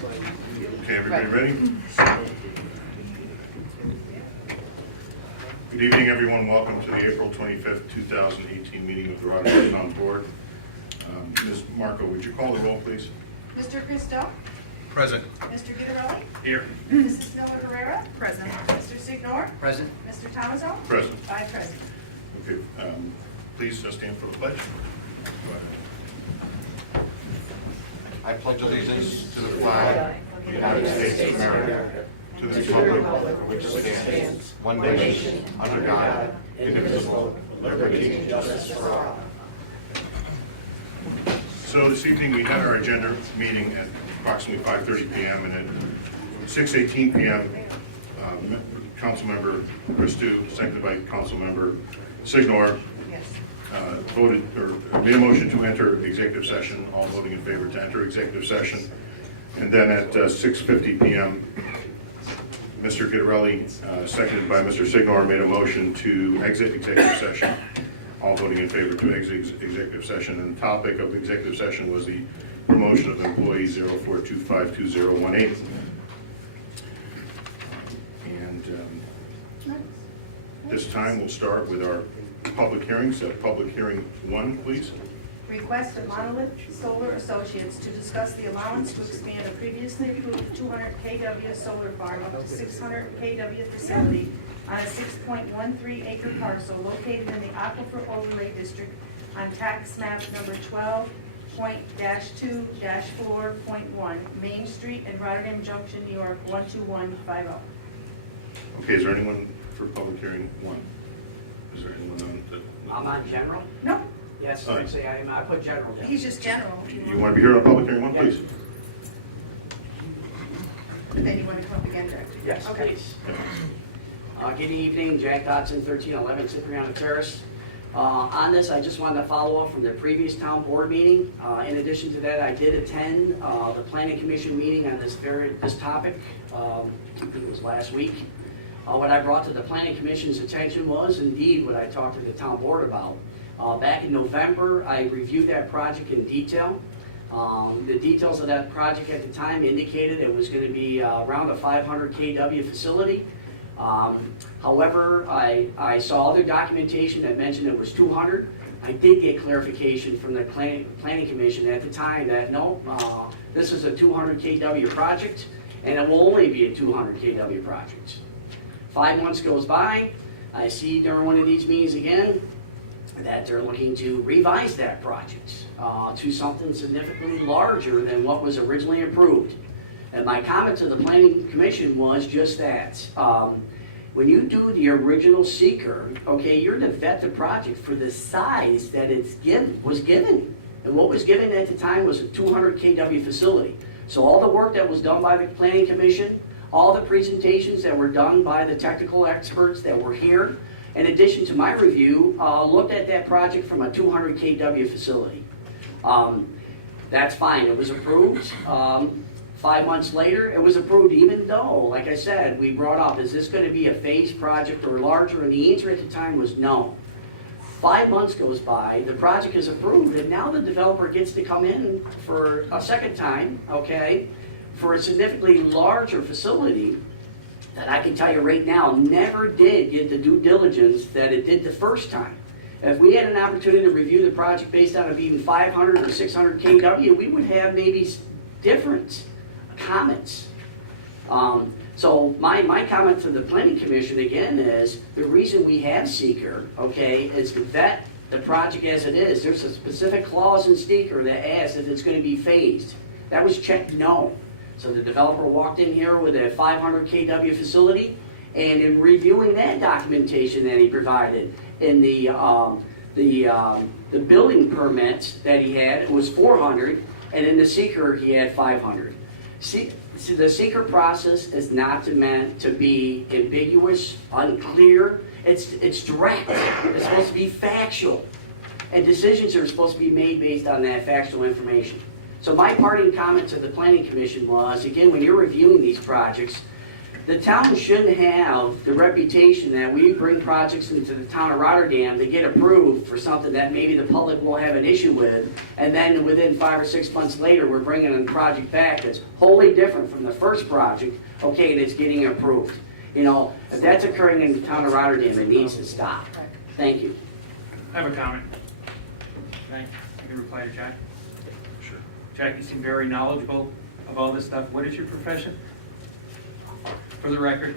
Okay, everybody ready? Good evening, everyone. Welcome to the April 25th, 2018 meeting of the Rotterdam Town Board. Ms. Marco, would you call the roll, please? Mr. Christo? Present. Mr. Guidarelli? Here. Mrs. Miller-Herrera? Present. Mr. Signor? Present. Mr. Tomaso? Present. 5 present. Okay, please stand for the pledge. I pledge allegiance to the flag of the United States of America, to the republic for which it stands, one nation, under God, indivisible, with liberty and justice for all. So this evening, we had our agenda meeting at approximately 5:30 p.m. and at 6:18 p.m., Councilmember Christou, seconded by Councilmember Signor, Yes. voted or made a motion to enter executive session, all voting in favor to enter executive session. And then at 6:50 p.m., Mr. Guidarelli, seconded by Mr. Signor, made a motion to exit executive session, all voting in favor to exit executive session. And the topic of executive session was the promotion of employee 04252018. And this time we'll start with our public hearings. Public hearing 1, please. Request of Monolith Solar Associates to discuss the allowance to expand a previously approved 200 kW solar farm up to 600 kW facility on a 6.13 acre parcel located in the Aquifer Overlay District on tax map number 12.-2-4.1, Main Street and Rotterdam Junction, New York 12150. Okay, is there anyone for public hearing 1? Is there anyone on that? I'm on general? No, Yes, All right. actually, I put general down. he's just general. You want to be here on public hearing 1, please? Then you want to come up again, Jack? Yes, Okay. please. Good evening, Jack Dotson, 1311 Cipriano Terrace. On this, I just wanted to follow up from the previous town board meeting. In addition to that, I did attend the planning commission meeting on this topic. I think it was last week. What I brought to the planning commission's attention was indeed what I talked to the town board about. Back in November, I reviewed that project in detail. The details of that project at the time indicated it was going to be around a 500 kW facility. However, I saw other documentation that mentioned it was 200. I did get clarification from the planning commission at the time that no, this is a 200 kW project and it will only be a 200 kW project. 5 months goes by, I see during one of these meetings again that they're looking to revise that project to something significantly larger than what was originally approved. And my comment to the planning commission was just that. When you do the original seeker, okay, you're to vet the project for the size that was given. And what was given at the time was a 200 kW facility. So all the work that was done by the planning commission, all the presentations that were done by the technical experts that were here, in addition to my review, looked at that project from a 200 kW facility. That's fine, it was approved. 5 months later, it was approved even though, like I said, we brought up, is this going to be a phased project or larger? And the answer at the time was no. 5 months goes by, the project is approved, and now the developer gets to come in for a second time, okay, for a significantly larger facility that I can tell you right now never did get the due diligence that it did the first time. If we had an opportunity to review the project based on it being 500 or 600 kW, we would have maybe different comments. So my comment to the planning commission again is the reason we have seeker, okay, is to vet the project as it is. There's a specific clause in seeker that asks if it's going to be phased. That was checked no. So the developer walked in here with a 500 kW facility, and in reviewing that documentation that he provided in the building permit that he had, it was 400, and in the seeker he had 500. See, the seeker process is not meant to be ambiguous, unclear. It's direct. It's supposed to be factual, and decisions are supposed to be made based on that factual information. So my parting comment to the planning commission was, again, when you're reviewing these projects, The town shouldn't have the reputation that we bring projects into the town of Rotterdam to get approved for something that maybe the public will have an issue with, and then within 5 or 6 months later, we're bringing a project back that's wholly different from the first project, okay, and it's getting approved. You know, if that's occurring in the town of Rotterdam, it needs to stop. Thank you. I have a comment. Can I can reply to Jack? Sure. Jack, you seem very knowledgeable of all this stuff. What is your profession? For the record.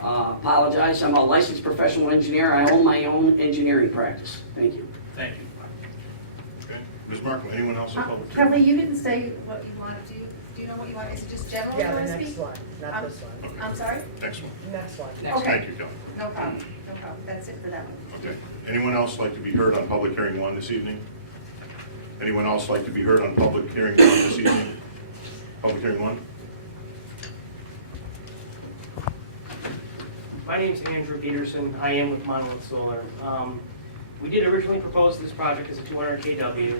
Apologize, I'm a licensed professional engineer. I own my own engineering practice. Thank you. Thank you. Okay. Ms. Markle, anyone else in public? Kelly, you didn't say what you want to do. Do you know what you want? Is it just general you Yeah, want the to next speak? one, not this one. I'm sorry? Next one. Next one. Okay. Thank you, Kelly. No problem, no problem. That's it for that one. Okay. Anyone else like to be heard on public hearing 1 this evening? Anyone else like to be heard on public hearing 1 this evening? Public hearing 1? My name's Andrew Peterson. I am with Monolith Solar. We did originally propose this project as a 200 kW.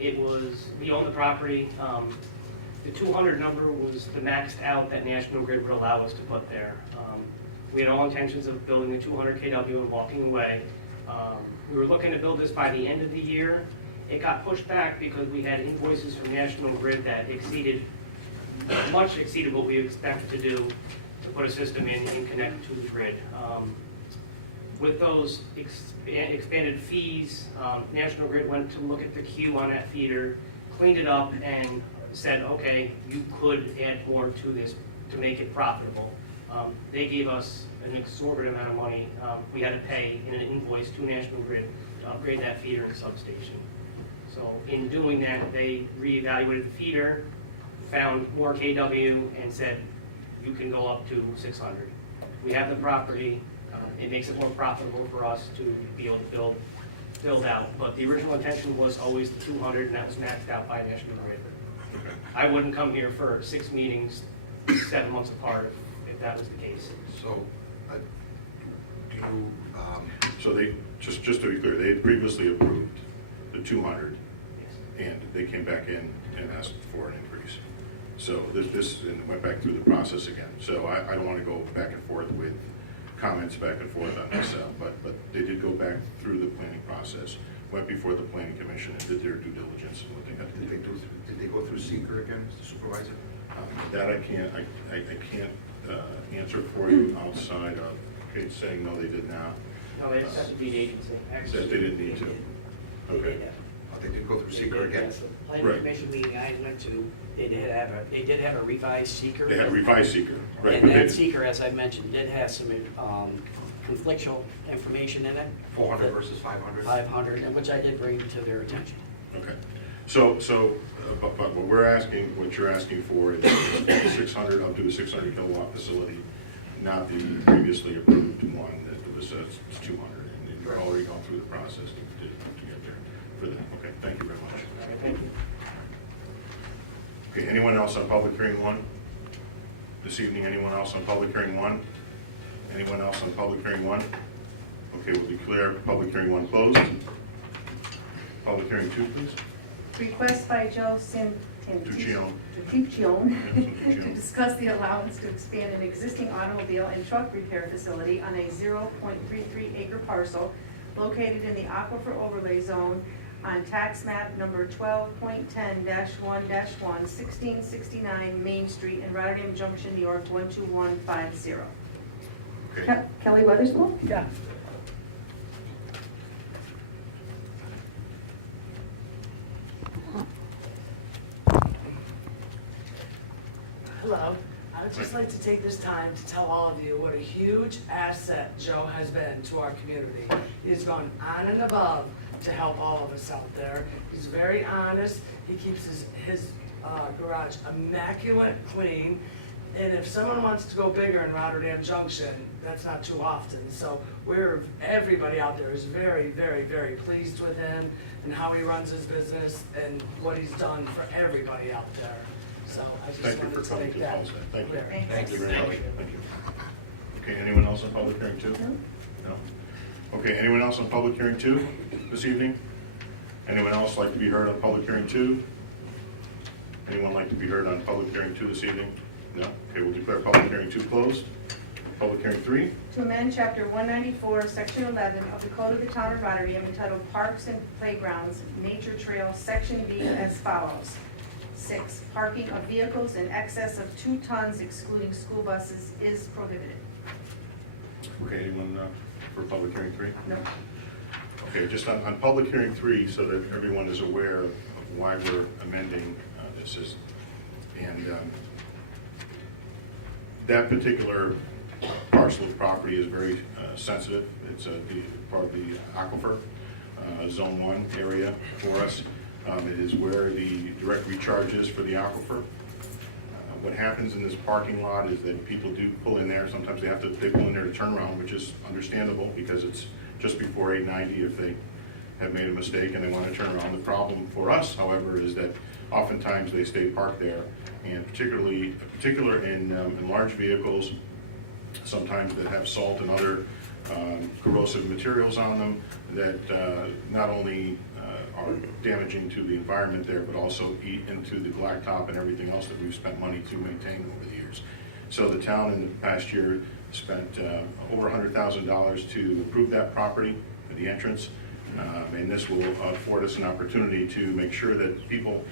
It was, we own the property. The 200 number was the maxed out that National Grid would allow us to put there. We had all intentions of building the 200 kW and walking away. We were looking to build this by the end of the year. It got pushed back because we had invoices from National Grid that much exceeded what we expected to do to put a system in and connect to the grid. With those expanded fees, National Grid went to look at the queue on that feeder, cleaned it up, and said, okay, you could add more to this to make it profitable. They gave us an exorbitant amount of money. We had to pay in an invoice to National Grid to upgrade that feeder and substation. So in doing that, they reevaluated the feeder, found more KW, and said, you can go up to 600. We have the property. It makes it more profitable for us to be able to build out. But the original intention was always the 200, and that was maxed out by National Grid. Okay. I wouldn't come here for 6 meetings, 7 months apart, if that was the case. So, do you, So they, just to be clear, they had previously approved the 200, Yes. and they came back in and asked for an increase. So this and went back through the process again. So I don't want to go back and forth with comments back and forth on this, but they did go back through the planning process, went before the planning commission and did their due diligence and what they had to do. did they go through seeker again, Mr. Supervisor? That I can't answer for you outside of Kate saying, no, they did not, No, they just have to be the agency. that they didn't need to. Okay. Oh, they did go through seeker again? Planning Right. commission meeting I went to, they did have a revised seeker. They had a revised seeker, right? And but they that didn't- seeker, as I mentioned, did have some conflictual information in it. 400 versus 500? 500, and which I did bring to their attention. Okay, but what we're asking, what you're asking for is 600, up to a 600 kilowatt facility, not the previously approved one that was 200, and you've already gone through the process to get there for that. Okay, thank you very much. Okay, thank you. Okay, anyone else on public hearing 1? This evening, anyone else on public hearing 1? Anyone else on public hearing 1? Okay, we'll declare public hearing 1 closed. Public hearing 2, please. Request by Joe Tuccione. Tuccione to discuss the allowance to expand an existing automobile and truck repair facility on a 0.33 acre parcel located in the Aquifer Overlay Zone on tax map number 12.10-1-1, 1669 Main Street in Rotterdam Junction, New York, 12150. Okay. Kelly Weatherspoon? Yeah. Hello. I would just like to take this time to tell all of you what a huge asset Joe has been to our community. He's gone on and above to help all of us out there. He's very honest. He keeps his garage immaculate clean. And if someone wants to go bigger in Rotterdam Junction, that's not too often. So everybody out there is very, very, very pleased with him and how he runs his business and what he's done for everybody out there. So I just Thank you wanted for to coming make to that Paul's. Thank you. clear. Thank you very much. Thank you. Okay, anyone else on public hearing 2? No? Okay, anyone else on public hearing 2 this evening? Anyone else like to be heard on public hearing 2? Anyone like to be heard on public hearing 2 this evening? No? Okay, we'll declare public hearing 2 closed. Public hearing 3. To amend Chapter 194, Section 11 of the Code of the Town of Rotterdam entitled Parks and Playgrounds, Nature Trails, Section B as follows. 6, parking of vehicles in excess of 2 tons excluding school buses is prohibited. Okay, anyone for public hearing 3? No. Okay, just on public hearing 3, so that everyone is aware of why we're amending this is, and that particular parcel of property is very sensitive. It's part of the aquifer, Zone 1 area for us. It is where the direct recharge is for the aquifer. What happens in this parking lot is that people do pull in there. Sometimes they pull in there to turn around, which is understandable because it's just before 890 if they have made a mistake and they want to turn around. The problem for us, however, is that oftentimes they stay parked there, and particular in large vehicles, sometimes that have salt and other corrosive materials on them that not only are damaging to the environment there, but also eat into the blacktop and everything else that we've spent money to maintain over the years. So the town in the past year spent over $100,000 to improve that property for the entrance, and this will afford us an opportunity to make sure that people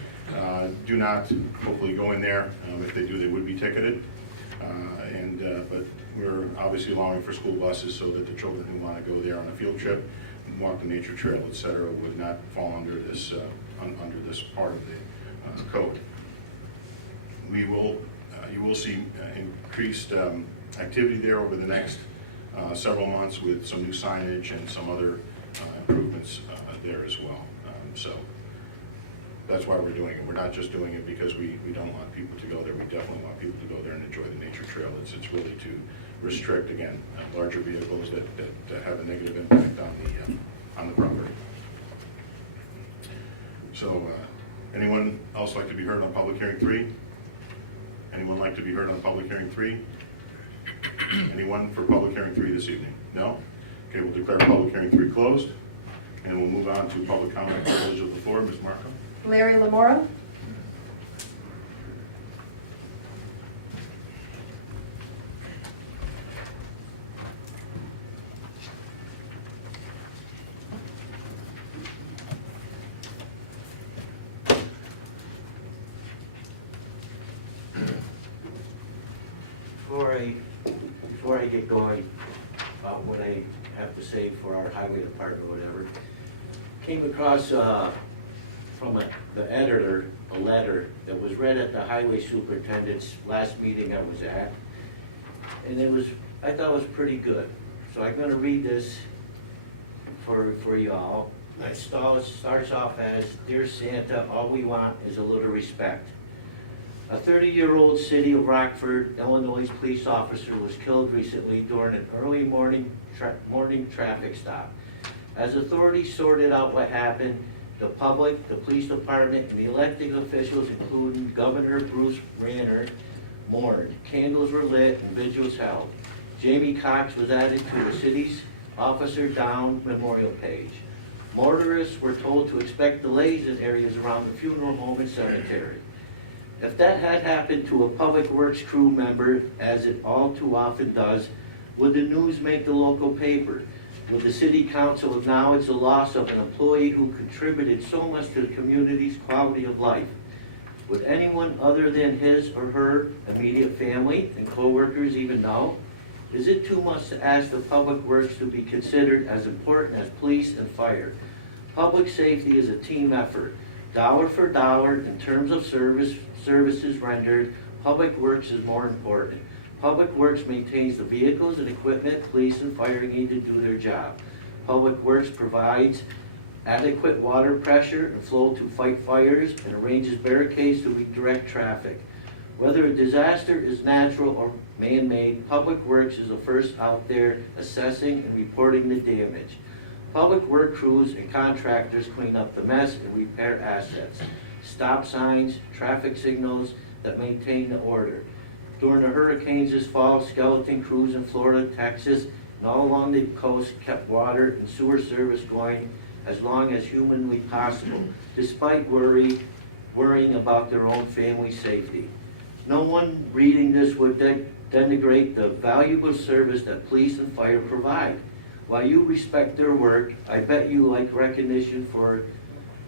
do not hopefully go in there. If they do, they would be ticketed. But we're obviously allowing for school buses so that the children who want to go there on a field trip, walk the nature trail, etc., would not fall under this part of the code. You will see increased activity there over the next several months with some new signage and some other improvements there as well. So that's why we're doing it. We're not just doing it because we don't want people to go there. We definitely want people to go there and enjoy the nature trail. It's really to restrict, again, larger vehicles that have a negative impact on the property. So anyone else like to be heard on public hearing 3? Anyone like to be heard on public hearing 3? Anyone for public hearing 3 this evening? No? Okay, we'll declare public hearing 3 closed, and we'll move on to public comment privilege of the floor. Ms. Markham? Larry Lamora. Before I get going about what I have to say for our highway department or whatever, came across from the editor a letter that was read at the highway superintendent's last meeting I was at, and I thought it was pretty good. So I'm going to read this for y'all. It starts off as, "Dear Santa, all we want is a little respect. A 30-year-old City of Rockford, Illinois police officer was killed recently during an early morning traffic stop. As authorities sorted out what happened, the public, the police department, and the elected officials, including Governor Bruce Rayner, mourned. Candles were lit and vigils held. Jamie Cox was added to the city's Officer Down memorial page. Motorists were told to expect delays in areas around the funeral home and cemetery. If that had happened to a public works crew member, as it all too often does, would the news make the local paper? Would the city council acknowledge the loss of an employee who contributed so much to the community's quality of life? Would anyone other than his or her immediate family and co-workers even know? Is it too much to ask the public works to be considered as important as police and fire? Public safety is a team effort. Dollar for dollar, in terms of services rendered, Public Works is more important. Public Works maintains the vehicles and equipment police and fire need to do their job. Public Works provides adequate water pressure and flow to fight fires and arranges barricades to redirect traffic. Whether a disaster is natural or man-made, Public Works is the first out there assessing and reporting the damage. Public work crews and contractors clean up the mess and repair assets. Stop signs, traffic signals that maintain the order. During the hurricanes this fall, skeleton crews in Florida, Texas, and all along the coast kept water and sewer service going as long as humanly possible, despite worry worrying about their own family safety. No one reading this would denigrate the valuable service that police and fire provide. While you respect their work, I bet you like recognition for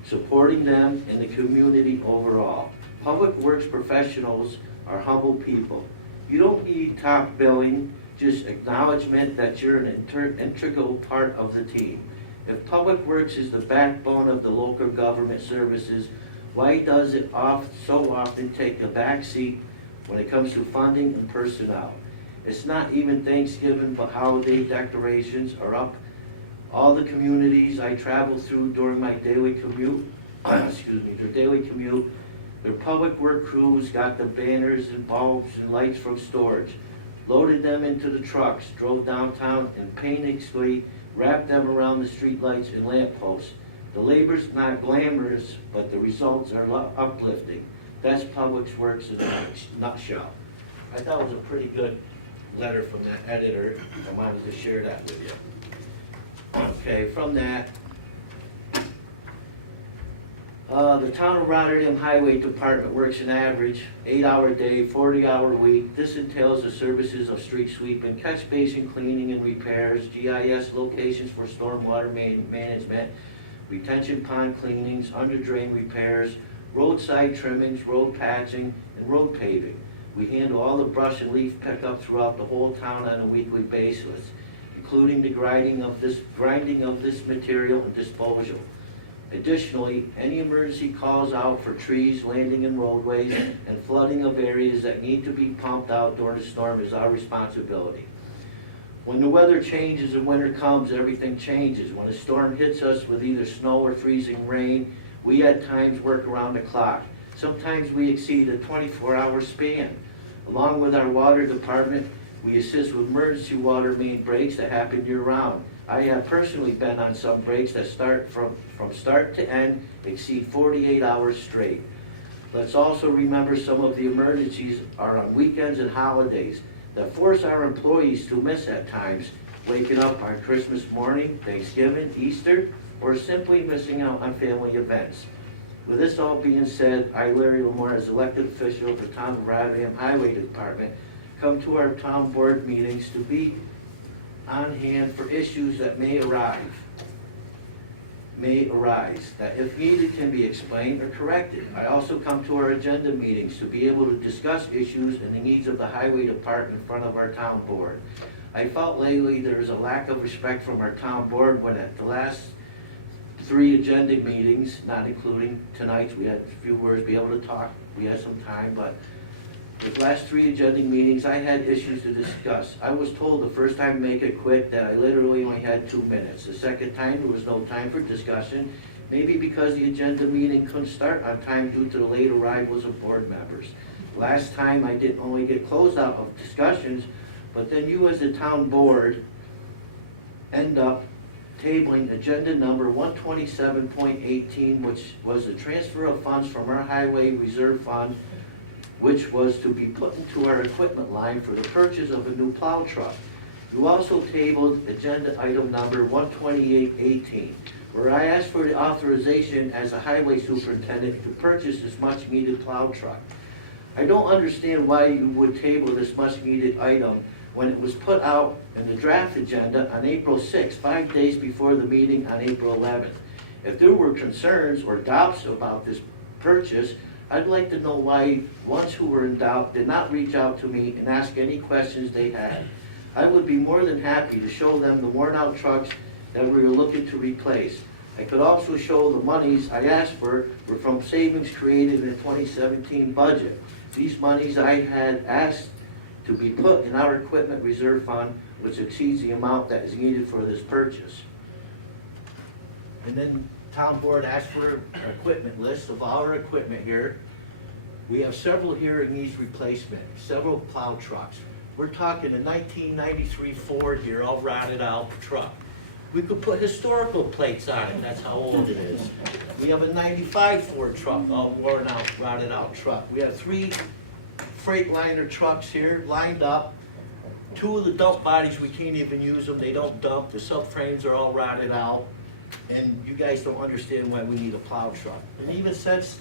supporting them and the community overall. Public works professionals are humble people. You don't need top billing, just acknowledgement that you're an integral part of the team. If Public Works is the backbone of the local government services, why does it so often take a back seat when it comes to funding and personnel? It's not even Thanksgiving, but holiday decorations are up. All the communities I travel through during my daily commute, their public work crews got the banners and bulbs and lights from storage, loaded them into the trucks, drove downtown and painstakingly wrapped them around the streetlights and lampposts. The labor's not glamorous, but the results are uplifting. That's Public Works in a nutshell. I thought it was a pretty good letter from that editor. I wanted to share that with you. Okay, from that, the town of Rotterdam Highway Department works an average 8-hour day, 40-hour week. This entails the services of street sweeping, catch basin cleaning and repairs, GIS locations for stormwater management, retention pond cleanings, under drain repairs, roadside trimmings, road patching, and road paving. We handle all the brush and leaf pickup throughout the whole town on a weekly basis, including the grinding of this material and disposal. Additionally, any emergency calls out for trees landing in roadways and flooding of areas that need to be pumped out during the storm is our responsibility. When the weather changes and winter comes, everything changes. When a storm hits us with either snow or freezing rain, we at times work around the clock. Sometimes we exceed a 24-hour span. Along with our water department, we assist with emergency water main breaks that happen year-round. I have personally been on some breaks that start from start to end, exceed 48 hours straight. Let's also remember some of the emergencies are on weekends and holidays that force our employees to miss at times, waking up on Christmas morning, Thanksgiving, Easter, or simply missing out on family events. With this all being said, I, Larry Lamore, as elected official of the town of Rotterdam Highway Department, come to our town board meetings to be on hand for issues that may arise, that if needed can be explained or corrected. I also come to our agenda meetings to be able to discuss issues and the needs of the highway department in front of our town board. I felt lately there is a lack of respect from our town board when at the last 3 agenda meetings, not including tonight's, we had a few words, be able to talk, we had some time, but the last 3 agenda meetings, I had issues to discuss. I was told the first time to make it quick that I literally only had 2 minutes. The second time, there was no time for discussion, maybe because the agenda meeting couldn't start on time due to the late arrivals of board members. Last time, I didn't only get closed out of discussions, but then you as the town board end up tabling agenda number 127.18, which was the transfer of funds from our highway reserve fund, which was to be put into our equipment line for the purchase of a new plow truck. You also tabled agenda item number 128.18, where I asked for the authorization as a highway superintendent to purchase this much needed plow truck. I don't understand why you would table this much needed item when it was put out in the draft agenda on April 6th, 5 days before the meeting on April 11th. If there were concerns or doubts about this purchase, I'd like to know why ones who were in doubt did not reach out to me and ask any questions they had. I would be more than happy to show them the worn out trucks that we were looking to replace. I could also show the monies I asked for were from savings created in the 2017 budget. These monies I had asked to be put in our equipment reserve fund, which exceeds the amount that is needed for this purchase. And then town board asked for an equipment list of all our equipment here. We have several here in needs replacement, several plow trucks. We're talking a 1993 Ford here, all rotted out truck. We could put historical plates on it, that's how old it is. We have a 95 Ford truck, all worn out, rotted out truck. We have 3 Freightliner trucks here lined up. 2 of the dump bodies, we can't even use them, they don't dump, the subframes are all rotted out. And you guys don't understand why we need a plow truck. And even since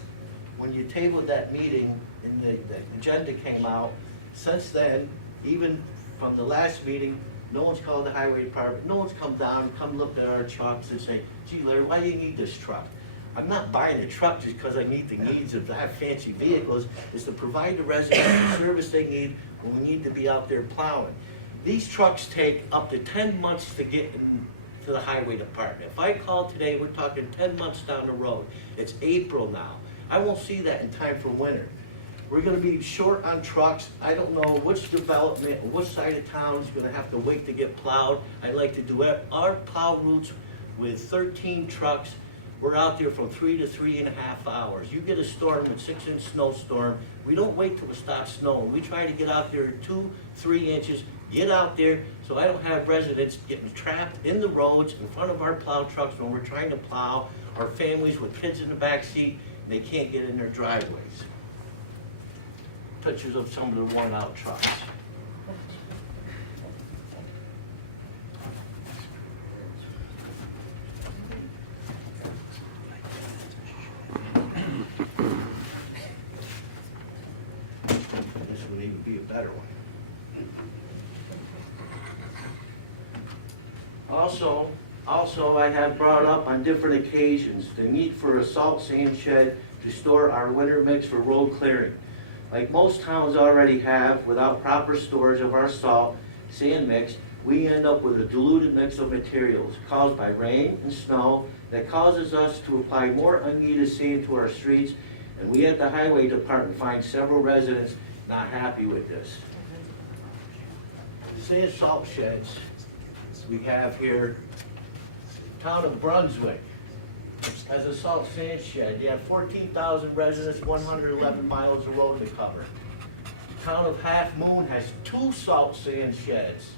when you tabled that meeting and the agenda came out, since then, even from the last meeting, no one's called the highway department, no one's come down, come look at our trucks and say, gee, Larry, why do you need this truck? I'm not buying a truck just because I meet the needs of have fancy vehicles. It's to provide the residents the service they need when we need to be out there plowing. These trucks take up to 10 months to get to the highway department. If I call today, we're talking 10 months down the road. It's April now. I won't see that in time for winter. We're gonna be short on trucks. I don't know which development, or which side of town is gonna have to wait to get plowed. I'd like to do our plow routes with 13 trucks. We're out there from 3 to 3.5 hours. You get a storm, a 6-inch snowstorm, we don't wait till it stops snowing. We try to get out there 2-3 inches, get out there, so I don't have residents getting trapped in the roads in front of our plow trucks when we're trying to plow, or families with kids in the back seat, and they can't get in their driveways. Pictures of some of the worn out trucks. This would even be a better one. Also, I have brought up on different occasions the need for a salt sand shed to store our winter mix for road clearing. Like most towns already have, without proper storage of our salt sand mix, we end up with a diluted mix of materials caused by rain and snow that causes us to apply more unneeded sand to our streets, and we at the highway department find several residents not happy with this. The sand salt sheds we have here, town of Brunswick has a salt sand shed. You have 14,000 residents, 111 miles of road to cover. The town of Half Moon has 2 salt sand sheds.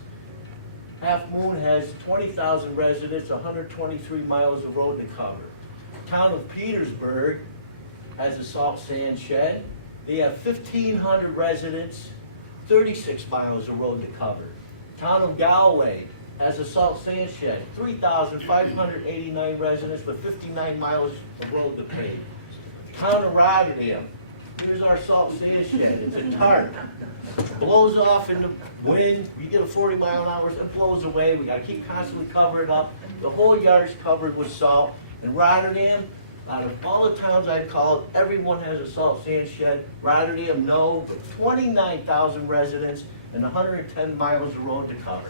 Half Moon has 20,000 residents, 123 miles of road to cover. The town of Petersburg has a salt sand shed. They have 1,500 residents, 36 miles of road to cover. The town of Galway has a salt sand shed, 3,589 residents with 59 miles of road to pave. Town of Rotterdam, here's our salt sand shed. It's a tarp. Blows off in the wind. You get a 40 mile an hour, it blows away. We gotta keep constantly covering it up. The whole yard's covered with salt. In Rotterdam, out of all the towns I've called, everyone has a salt sand shed. Rotterdam, no, but 29,000 residents and 110 miles of road to cover.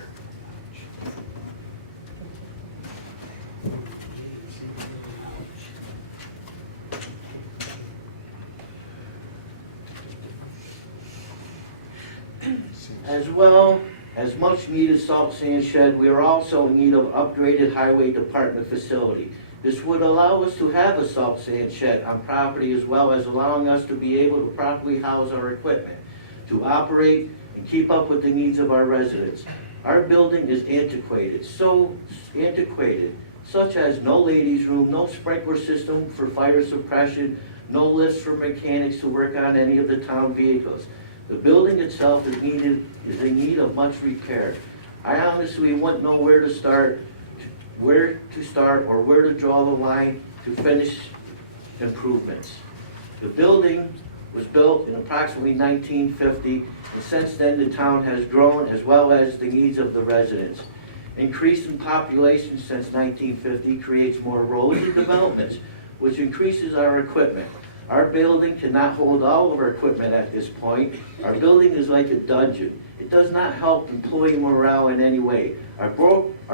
As well as much needed salt sand shed, we are also in need of upgraded highway department facility. This would allow us to have a salt sand shed on property, as well as allowing us to be able to properly house our equipment, to operate and keep up with the needs of our residents. Our building is antiquated, so antiquated, such as no ladies' room, no sprinkler system for fire suppression, no lifts for mechanics to work on any of the town vehicles. The building itself is in need of much repair. I honestly wouldn't know where to start or where to draw the line to finish improvements. The building was built in approximately 1950, and since then the town has grown as well as the needs of the residents. Increase in population since 1950 creates more roads and developments, which increases our equipment. Our building cannot hold all of our equipment at this point. Our building is like a dungeon. It does not help employee morale in any way. Our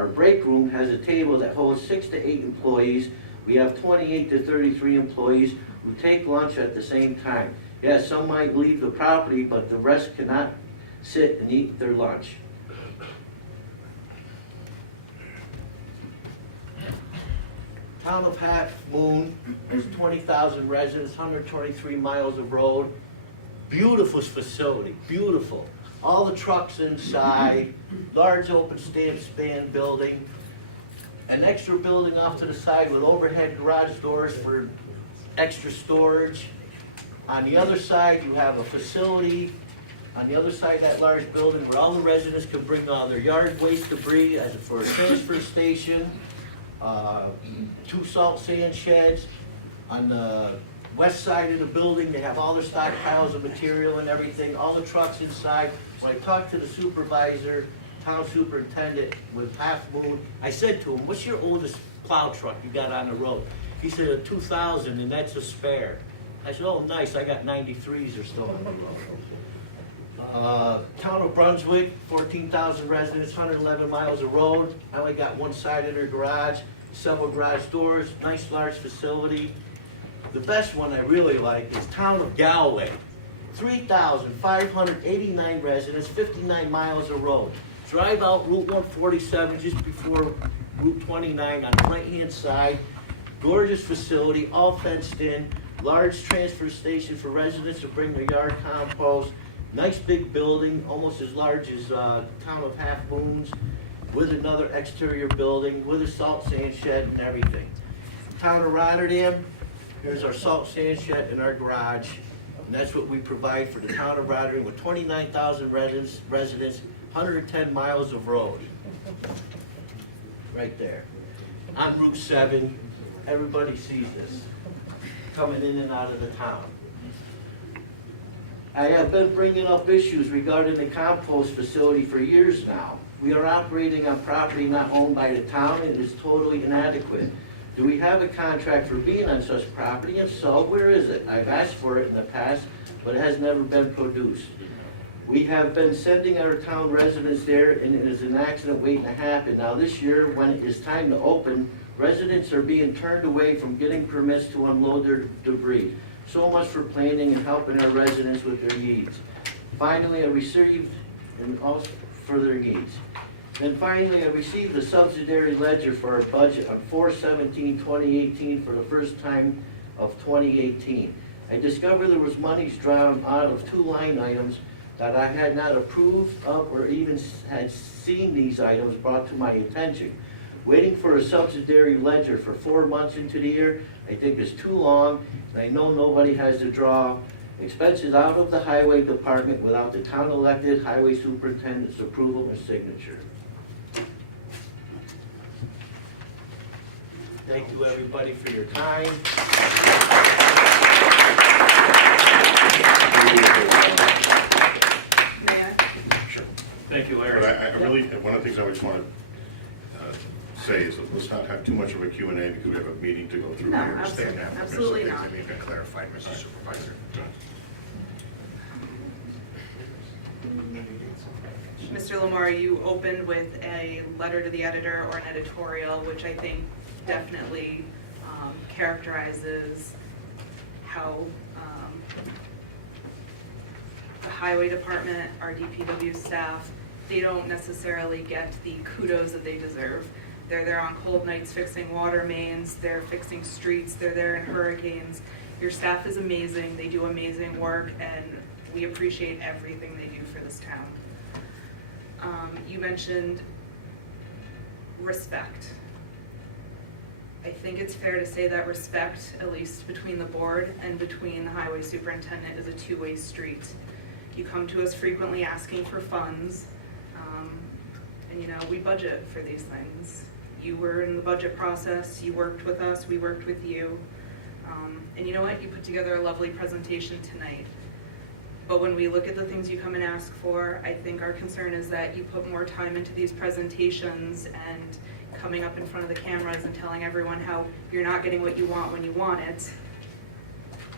break room has a table that holds 6 to 8 employees. We have 28 to 33 employees who take lunch at the same time. Yes, some might leave the property, but the rest cannot sit and eat their lunch. Town of Half Moon has 20,000 residents, 123 miles of road. Beautiful facility, beautiful. All the trucks inside, large open span building, an extra building off to the side with overhead garage doors for extra storage. On the other side, you have a facility on the other side of that large building where all the residents can bring all their yard waste debris as for a transfer station. 2 salt sand sheds. On the west side of the building, they have all their stockpiles of material and everything, all the trucks inside. When I talked to the supervisor, town superintendent with Half Moon, I said to him, what's your oldest plow truck you got on the road? He said, a 2000, and that's a spare. I said, oh, nice, I got 93s are still on the road. Town of Brunswick, 14,000 residents, 111 miles of road. I only got one side of their garage, several garage doors, nice large facility. The best one I really like is Town of Galway, 3,589 residents, 59 miles of road. Drive out Route 147 just before Route 29 on the right-hand side. Gorgeous facility, all fenced in. Large transfer station for residents to bring their yard compost. Nice big building, almost as large as Town of Half Moons, with another exterior building, with a salt sand shed and everything. Town of Rotterdam, here's our salt sand shed and our garage. And that's what we provide for the town of Rotterdam with 29,000 residents, 110 miles of road. Right there. On Route 7, everybody sees this, coming in and out of the town. I have been bringing up issues regarding the compost facility for years now. We are operating on property not owned by the town and it is totally inadequate. Do we have a contract for being on such property? If so, where is it? I've asked for it in the past, but it has never been produced. We have been sending our town residents there and it is an accident waiting to happen. Now this year, when it is time to open, residents are being turned away from getting permits to unload their debris. So much for planning and helping our residents with their needs. Finally, I received, and also for their needs. Then finally, I received the subsidiary ledger for our budget on 4/17/2018 for the first time of 2018. I discovered there was monies drawn out of 2 line items that I had not approved of or even had seen these items brought to my attention. Waiting for a subsidiary ledger for 4 months into the year, I think is too long, and I know nobody has to draw expenses out of the highway department without the town elected highway superintendent's approval and signature. Thank you, everybody, for your time. Sure. Thank you, Larry. But I really, one of the things I just want to say is that let's not have too much of a Q&A because we have a meeting to go through. No, We understand that. absolutely There's some not. things that need to be clarified, Mr. Supervisor. Mr. Lamar, you opened with a letter to the editor or an editorial, which I think definitely characterizes how the highway department, our DPW staff, they don't necessarily get the kudos that they deserve. They're there on cold nights fixing water mains, they're fixing streets, they're there in hurricanes. Your staff is amazing, they do amazing work, and we appreciate everything they do for this town. You mentioned respect. I think it's fair to say that respect, at least between the board and between the highway superintendent, is a two-way street. You come to us frequently asking for funds, and you know, we budget for these things. You were in the budget process, you worked with us, we worked with you, and you know what, you put together a lovely presentation tonight. But when we look at the things you come and ask for, I think our concern is that you put more time into these presentations and coming up in front of the cameras and telling everyone how you're not getting what you want when you want it,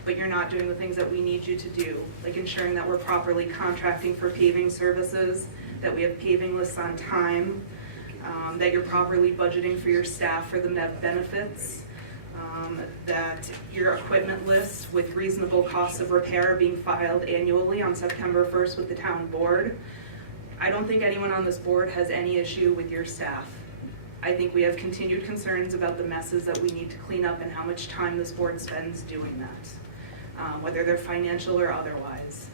but you're not doing the things that we need you to do, like ensuring that we're properly contracting for paving services, that we have paving lists on time, that you're properly budgeting for your staff for the benefits, that your equipment lists with reasonable costs of repair are being filed annually on September 1st with the town board. I don't think anyone on this board has any issue with your staff. I think we have continued concerns about the messes that we need to clean up and how much time this board spends doing that, whether they're financial or otherwise.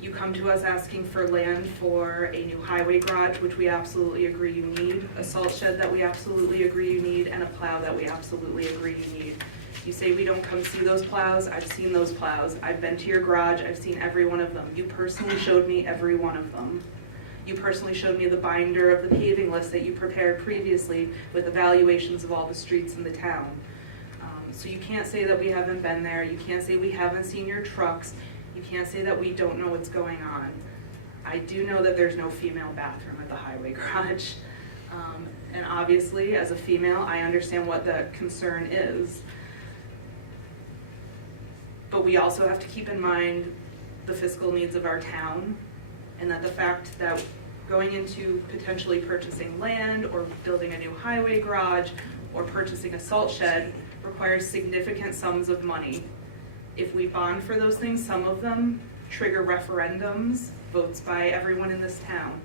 You come to us asking for land for a new highway garage, which we absolutely agree you need, a salt shed that we absolutely agree you need, and a plow that we absolutely agree you need. You say we don't come see those plows. I've seen those plows. I've been to your garage. I've seen every one of them. You personally showed me every one of them. You personally showed me the binder of the paving list that you prepared previously with evaluations of all the streets in the town. So you can't say that we haven't been there, you can't say we haven't seen your trucks, you can't say that we don't know what's going on. I do know that there's no female bathroom at the highway garage. And obviously, as a female, I understand what the concern is. But we also have to keep in mind the fiscal needs of our town, and that the fact that going into potentially purchasing land or building a new highway garage or purchasing a salt shed requires significant sums of money. If we bond for those things, some of them trigger referendums, votes by everyone in this town.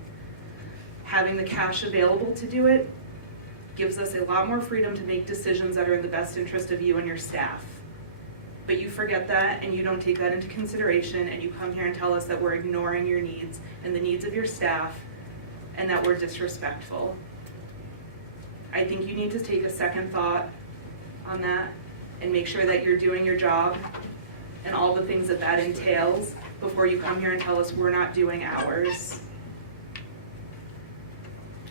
Having the cash available to do it gives us a lot more freedom to make decisions that are in the best interest of you and your staff. But you forget that and you don't take that into consideration, and you come here and tell us that we're ignoring your needs and the needs of your staff and that we're disrespectful. I think you need to take a second thought on that and make sure that you're doing your job and all the things that that entails before you come here and tell us we're not doing ours.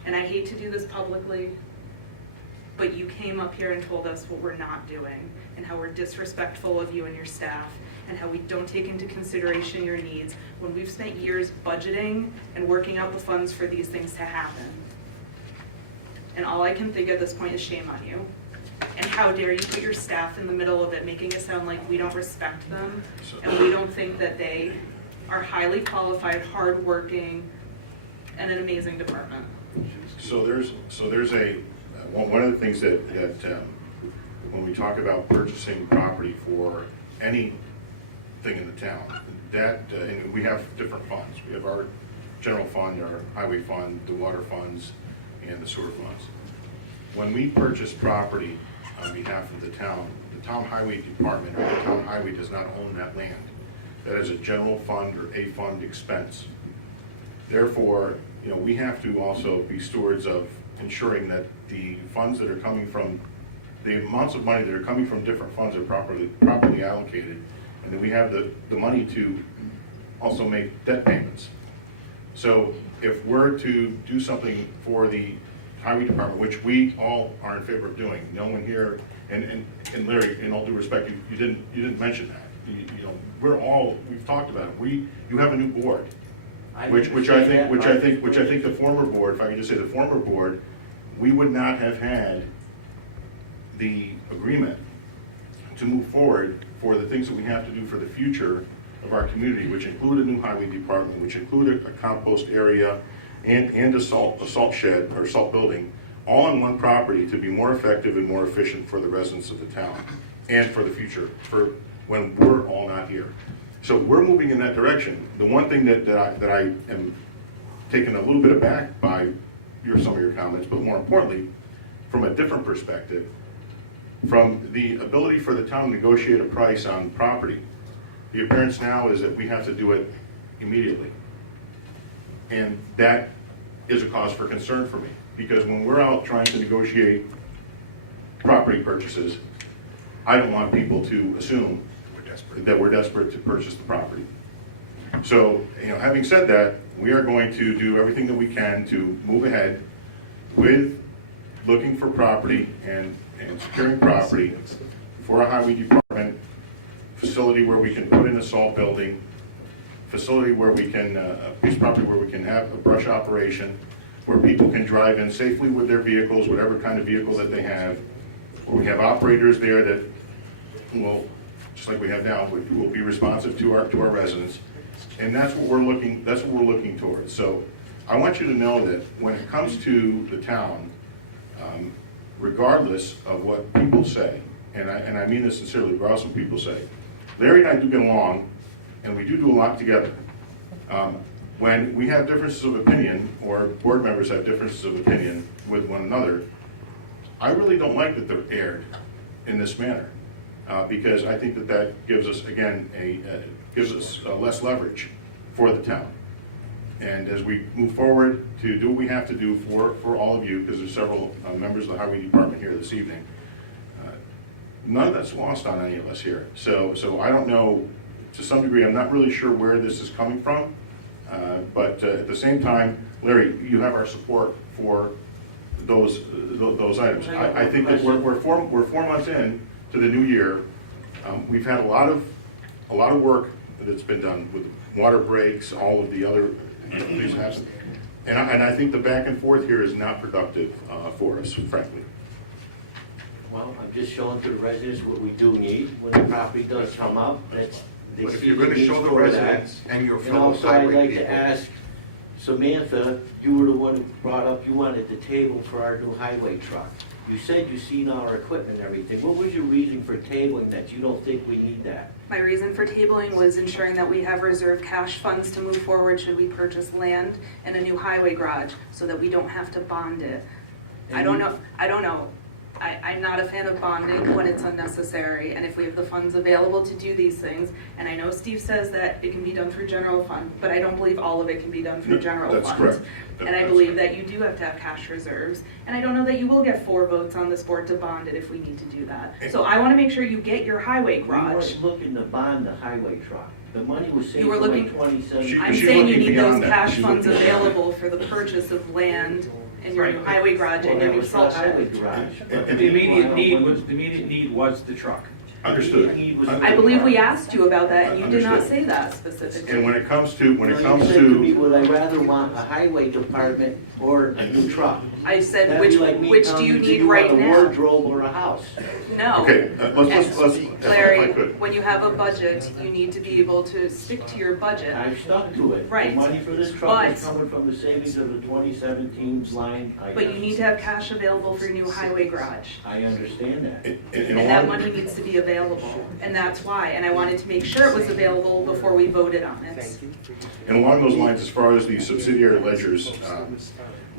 And I hate to do this publicly, but you came up here and told us what we're not doing and how we're disrespectful of you and your staff and how we don't take into consideration your needs when we've spent years budgeting and working out the funds for these things to happen. And all I can think at this point is shame on you. And how dare you put your staff in the middle of it, making it sound like we don't respect them and we don't think that they are highly qualified, hardworking, and an amazing department. So there's one of the things that when we talk about purchasing property for anything in the town, and we have different funds. We have our general fund, our highway fund, the water funds, and the sewer funds. When we purchase property on behalf of the town highway department or the town highway does not own that land. That is a general fund or a fund expense. Therefore, we have to also be stewards of ensuring that the funds that are coming from, the amounts of money that are coming from different funds are properly allocated, and that we have the money to also make debt payments. So if we're to do something for the highway department, which we all are in favor of doing, no one here, and Larry, in all due respect, you didn't mention that. We've talked about it. You have a new board. Which I think the former board, if I could just say the former board, we would not have had the agreement to move forward for the things that we have to do for the future of our community, which include a new highway department, which include a compost area and a salt shed or salt building, all on one property to be more effective and more efficient for the residents of the town and for the future, for when we're all not here. So we're moving in that direction. The one thing that I am taken a little bit aback by some of your comments, but more importantly, from a different perspective, from the ability for the town to negotiate a price on property, the appearance now is that we have to do it immediately. And that is a cause for concern for me, because when we're out trying to negotiate property purchases, I don't want people to assume that we're desperate to purchase the property. So, having said that, we are going to do everything that we can to move ahead with looking for property and securing property for a highway department facility where we can put in a salt building, facility where we can, a piece of property where we can have a brush operation, where people can drive in safely with their vehicles, whatever kind of vehicle that they have, where we have operators there that will, just like we have now, will be responsive to our residents, and that's what we're looking towards. So I want you to know that when it comes to the town, regardless of what people say, and I mean this sincerely, regardless of what people say, Larry and I do get along, and we do a lot together. When we have differences of opinion, or board members have differences of opinion with one another, I really don't like that they're aired in this manner. Because I think that gives us, again, less leverage for the town. And as we move forward to do what we have to do for all of you, because there's several members of the highway department here this evening, none of that's lost on any of us here. So I don't know, to some degree, I'm not really sure where this is coming from, but at the same time, Larry, you have our support for those items. I think that we're 4 months in to the new year, we've had a lot of work that's been done with water breaks, all of the other things happen. And I think the back and forth here is not productive for us, frankly. Well, I'm just showing to the residents what we do need when the property does come up. That's. But if you're gonna show the residents and your And fellow also, I'd highway like to people. ask Samantha, you were the one who brought up, you wanted the table for our new highway truck. You said you seen our equipment and everything. What was your reason for tabling that? You don't think we need that? My reason for tabling was ensuring that we have reserved cash funds to move forward should we purchase land and a new highway garage, so that we don't have to bond it. I don't know. I'm not a fan of bonding when it's unnecessary, and if we have the funds available to do these things, and I know Steve says that it can be done through general fund, but I don't believe all of it can be done through No, general that's fund. correct. And I That's believe that you do have to have cash reserves, and I don't know that you will get 4 votes on this board to bond it if we need to do that. So I wanna make sure you get your highway We garage. weren't looking to bond the highway truck. The money was saved You were for like looking- 2017. I'm She's saying you looking need those beyond that. cash She's funds looking beyond that. available for the purchase of land and your new Right. highway garage Well, and that your new was for salt the highway shed. garage. And the immediate need was the truck. Understood. I believe we asked you about that, and you did not Understood. say that And specifically. when it comes to, You said to me, would I rather want a highway department or a new truck? I said, That'd be which like me do telling you to need want right a now? wardrobe or a house. No. okay, let's, if I Larry, could. when you have a budget, you need to be able to stick to your budget. I've stuck to it. Right. The money for this truck is But- coming from the savings of the 2017's line. But you need to have cash available for your new highway garage. I understand that. And And that along- money needs to be available, and that's why, and I wanted to make sure it was available before we voted on it. And along those lines, as far as the subsidiary ledgers,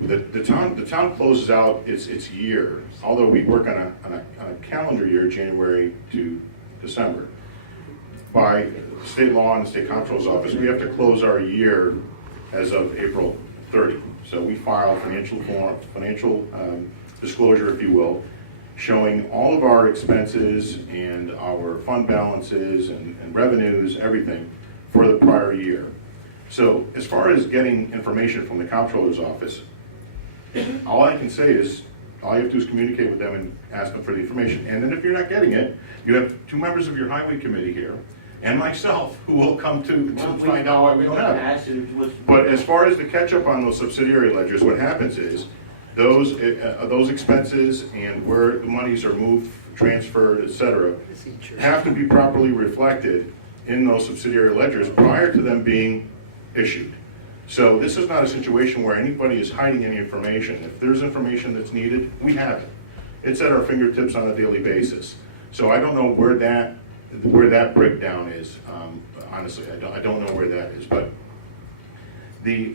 the town closes out its year, although we work on a calendar year, January to December. By state law and the state comptroller's office, we have to close our year as of April 30. So we file financial disclosure, if you will, showing all of our expenses and our fund balances and revenues, everything, for the prior year. So as far as getting information from the comptroller's office, all I can say is, all you have to do is communicate with them and ask them for the information. And then if you're not getting it, you have 2 members of your highway committee here, and myself, who will come to find out why we don't have it. But as far as the catch-up on those subsidiary ledgers, what happens is, those expenses and where the monies are moved, transferred, et cetera, have to be properly reflected in those subsidiary ledgers prior to them being issued. So this is not a situation where anybody is hiding any information. If there's information that's needed, we have it. It's at our fingertips on a daily basis. So I don't know where that breakdown is. Honestly, I don't know where that is. But the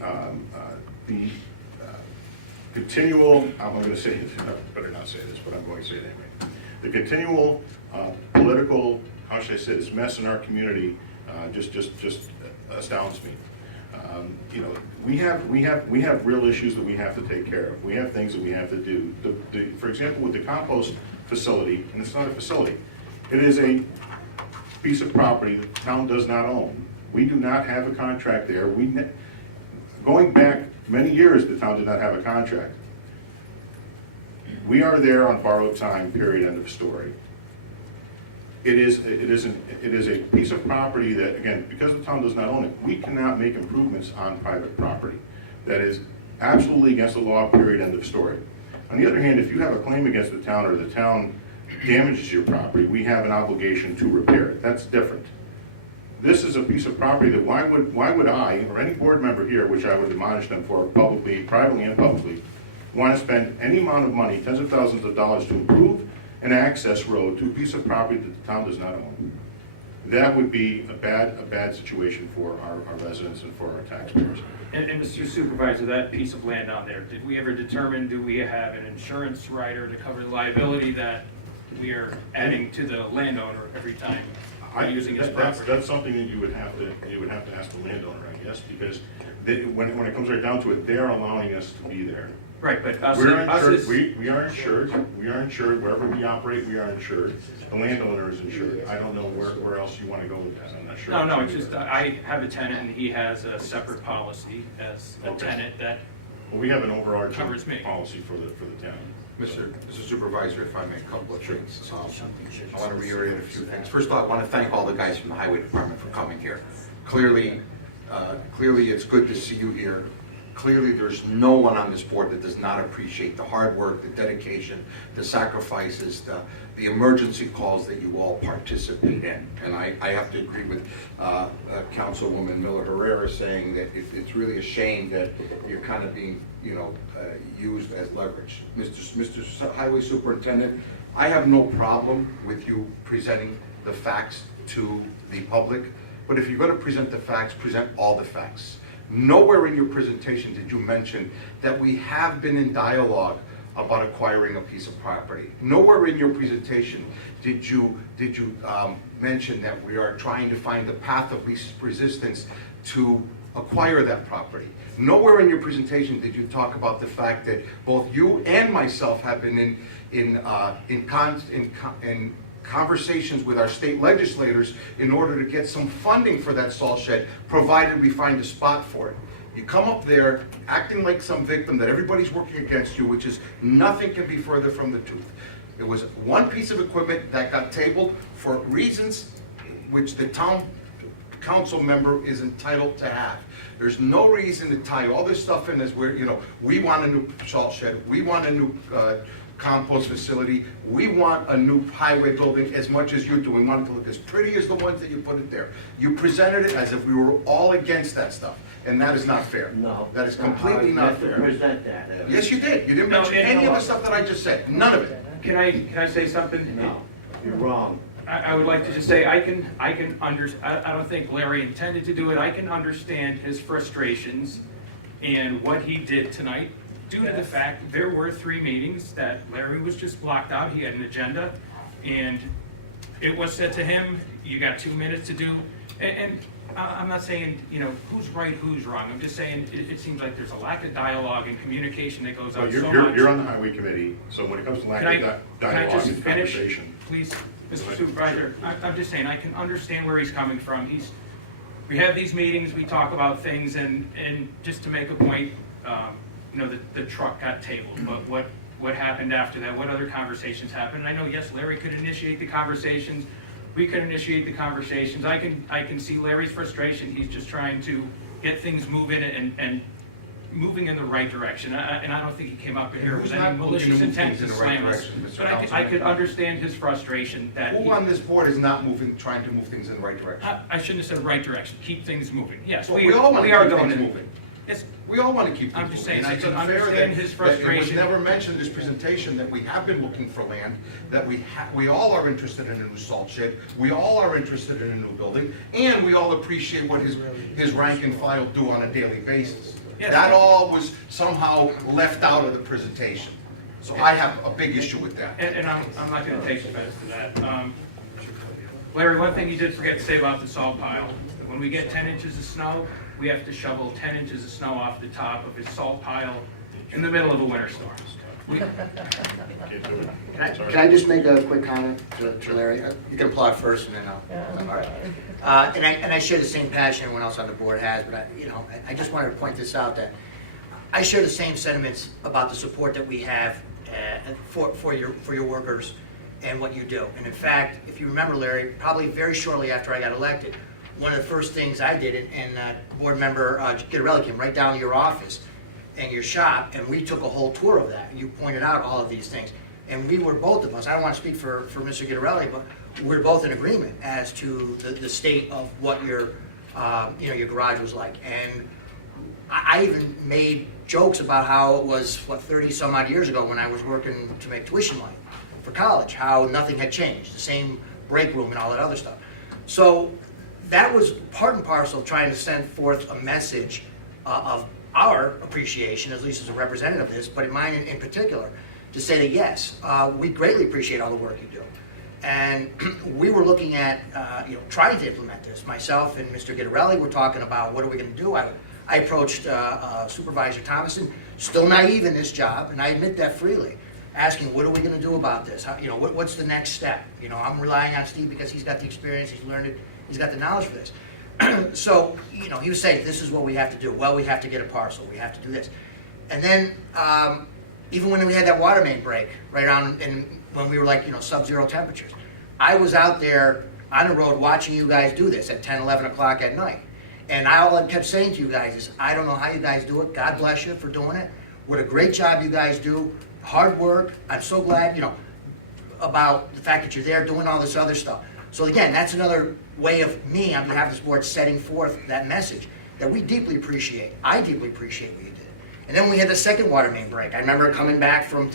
continual, I'm going to say it, I better not say this, but I'm going to say it anyway. The continual political, how should I say this, mess in our community just astounds me. You know, we have real issues that we have to take care of. We have things that we have to do. For example, with the compost facility, and it's not a facility, it is a piece of property the town does not own. We do not have a contract there. Going back many years, the town did not have a contract. We are there on borrowed time, period, end of story. It is a piece of property that, again, because the town does not own it, we cannot make improvements on private property. That is absolutely against the law, period, end of story. On the other hand, if you have a claim against the town or the town damages your property, we have an obligation to repair it. That's different. This is a piece of property that why would I, or any board member here, which I would admonish them for publicly, privately and publicly, want to spend any amount of money, tens of thousands of dollars, to improve an access road to a piece of property that the town does not own? That would be a bad situation for our residents and for our taxpayers. And Mr. Supervisor, that piece of land on there, did we ever determine, do we have an insurance rider to cover the liability that we are adding to the landowner every time we're using his property? That's something that you would have to ask the landowner, I guess, because when it comes right down to it, they're allowing us to be there. Right, but us We're as- insured, we are insured, wherever we operate, we are insured, the landowner is insured. I don't know where else you want to go with that, I'm not sure. No, it's just, I have a tenant and he has a separate policy as a tenant that Well, we have an overarching Covers me. policy for the town. Mr. Supervisor, if I may, a couple of things. I want to reiterate a few things. First of all, I want to thank all the guys from the Highway Department for coming here. Clearly, it's good to see you here. Clearly, there's no one on this board that does not appreciate the hard work, the dedication, the sacrifices, the emergency calls that you all participate in. And I have to agree with Councilwoman Miller Herrera saying that it's really a shame that you're kind of being, used as leverage. Mr. Highway Superintendent, I have no problem with you presenting the facts to the public, but if you're going to present the facts, present all the facts. Nowhere in your presentation did you mention that we have been in dialogue about acquiring a piece of property. Nowhere in your presentation did you mention that we are trying to find the path of least resistance to acquire that property. Nowhere in your presentation did you talk about the fact that both you and myself have been in conversations with our state legislators in order to get some funding for that salt shed, provided we find a spot for it. You come up there acting like some victim that everybody's working against you, which is nothing can be further from the truth. It was one piece of equipment that got tabled for reasons which the town council member is entitled to have. There's no reason to tie all this stuff in as we're, we want a new salt shed, we want a new compost facility, we want a new highway building as much as you do. We want it to look as pretty as the ones that you put it there. You presented it as if we were all against that stuff, and that is not fair. No. That is completely not You have fair. to present that. Yes, you did. You didn't No, mention and- any of the stuff that I just said. None of it. Can I say something? No, you're wrong. I would like to just say, I don't think Larry intended to do it. I can understand his frustrations and what he did tonight due to the fact there were 3 meetings that Larry was just blocked out. He had an agenda, and it was said to him, you got 2 minutes to do, and I'm not saying, who's right, who's wrong. I'm just saying, it seems like there's a lack of dialogue and communication that goes So on so much. you're on the highway committee, so when it comes to lack Can of I dialogue just and finish, conversation. please, Mr. Supervisor? I'm just saying, I can understand where he's coming from. We have these meetings, we talk about things, and just to make a point, the truck got tabled, but what happened after that? What other conversations happened? I know, yes, Larry could initiate the conversations, we could initiate the conversations. I can see Larry's frustration. He's just trying to get things moving and moving in the right direction. And I don't think he came up here Who's with not any looking malicious to move intent things to in the right slam us. direction, Mr. But I Councilman? could understand his frustration that Who on this board is not trying to move things in the right direction? I shouldn't have said right direction. Keep things moving. Yes, Well, we we all want we to are keep going things in. moving. Yes, We all want to keep I'm things just moving. saying, And I it's can unfair understand that- his that it was frustration. never mentioned in this presentation that we have been looking for land, that we all are interested in a new salt shed, we all are interested in a new building, and we all appreciate what his rank and file do on a daily basis. Yes. That all was somehow left out of the presentation. So I have a big issue with that. and I'm not going to take offense to that. Larry, one thing you did forget to say about the salt pile. When we get 10 inches of snow, we have to shovel 10 inches of snow off the top of his salt pile in the middle of a winter storm. Can't do it. Can I just make a quick comment to Larry? You can applaud first and then I'll. All right. And I share the same passion everyone else on the board has, but I just wanted to point this out that I share the same sentiments about the support that we have for your workers and what you do. And in fact, if you remember, Larry, probably very shortly after I got elected, one of the first things I did, and board member Gitarelli came right down to your office and your shop, and we took a whole tour of that. You pointed out all of these things. And we were, both of us, I don't want to speak for Mr. Gitarelli, but we're both in agreement as to the state of what your garage was like. And I even made jokes about how it was, 30 some odd years ago when I was working to make tuition money for college, how nothing had changed, the same break room and all that other stuff. So that was part and parcel of trying to send forth a message of our appreciation, at least as a representative of this, but in mine in particular, to say that yes, we greatly appreciate all the work you do. And we were looking at, trying to implement this. Myself and Mr. Gitarelli were talking about what are we going to do. I approached Supervisor Thomason, still naive in this job, and I admit that freely, asking what are we going to do about this? What's the next step? I'm relying on Steve because he's got the experience, he's learned it, he's got the knowledge for this. So, he was saying, this is what we have to do. Well, we have to get a parcel, we have to do this. And then, even when we had that water main break, right around, when we were like, sub-zero temperatures, I was out there on the road watching you guys do this at 10, 11 o'clock at night. And all I kept saying to you guys is, I don't know how you guys do it. God bless you for doing it. What a great job you guys do. Hard work. I'm so glad, about the fact that you're there doing all this other stuff. So again, that's another way of me, on behalf of this board, setting forth that message that we deeply appreciate. I deeply appreciate what you did. And then when we had the second water main break, I remember coming back from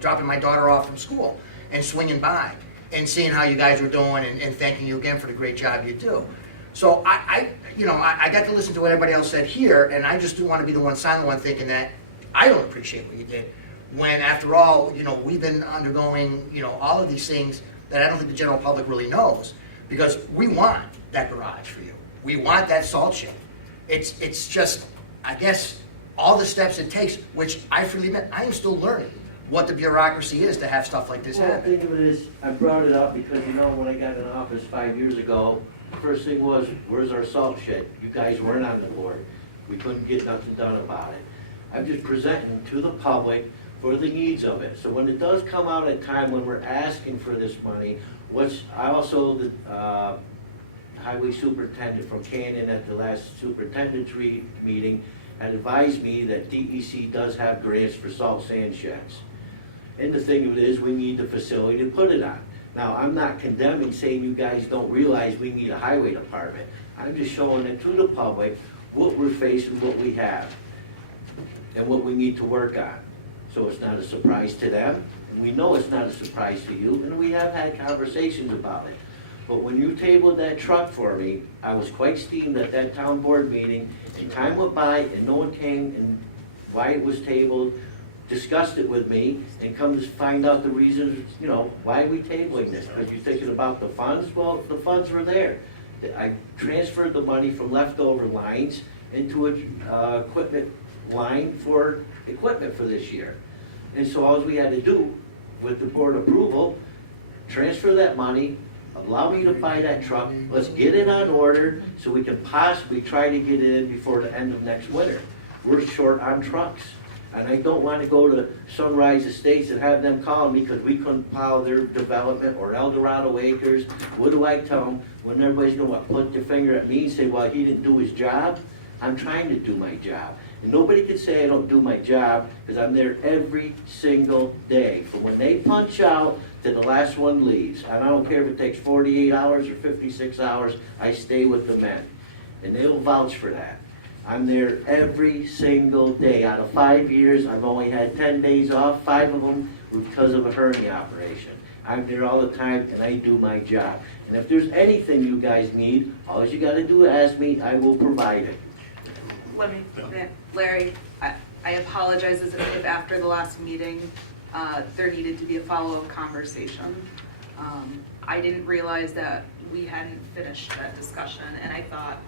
dropping my daughter off from school and swinging by and seeing how you guys were doing and thanking you again for the great job you do. So I got to listen to what everybody else said here, and I just do want to be the one silent one thinking that I don't appreciate what you did, when after all, we've been undergoing, all of these things that I don't think the general public really knows, because we want that garage for you. We want that salt shed. It's just, I guess, all the steps it takes, which I freely admit, I am still learning what the bureaucracy is to have stuff like this Well, the happen. thing of it is, I brought it up because, when I got in office 5 years ago, the first thing was, where's our salt shed? You guys weren't on the board. We couldn't get nothing done about it. I'm just presenting to the public for the needs of it. So when it does come out at time when we're asking for this money, which I also, the highway superintendent from Canyon at the last superintendent's meeting had advised me that DEC does have grants for salt sand sheds. And the thing of it is, we need the facility to put it on. Now, I'm not condemning, saying you guys don't realize we need a highway department. I'm just showing it to the public what we're facing, what we have, and what we need to work on. So it's not a surprise to them, and we know it's not a surprise to you, and we have had conversations about it. But when you tabled that truck for me, I was quite steamed at that town board meeting, and time went by, and no one came, and why it was tabled, discussed it with me, and come to find out the reasons, why are we tabling this? Because you're thinking about the funds? Well, the funds were there. I transferred the money from leftover lines into a equipment line for equipment for this year. And so all we had to do, with the board approval, transfer that money, allow me to buy that truck, let's get it on order so we can possibly try to get it in before the end of next winter. We're short on trucks. And I don't want to go to Sunrise Estates and have them call me because we couldn't plow their development, or El Dorado Acres. What do I tell them when everybody's going to point their finger at me and say, well, he didn't do his job? I'm trying to do my job. And nobody can say I don't do my job, because I'm there every single day. From when they punch out to the last one leaves. And I don't care if it takes 48 hours or 56 hours, I stay with the men. And they'll vouch for that. I'm there every single day. Out of 5 years, I've only had 10 days off. 5 of them were because of a hernia operation. I'm there all the time, and I do my job. And if there's anything you guys need, all you got to do is ask me. I will provide it. Larry, I apologize as if after the last meeting, there needed to be a follow-up conversation. I didn't realize that we hadn't finished that discussion, and I thought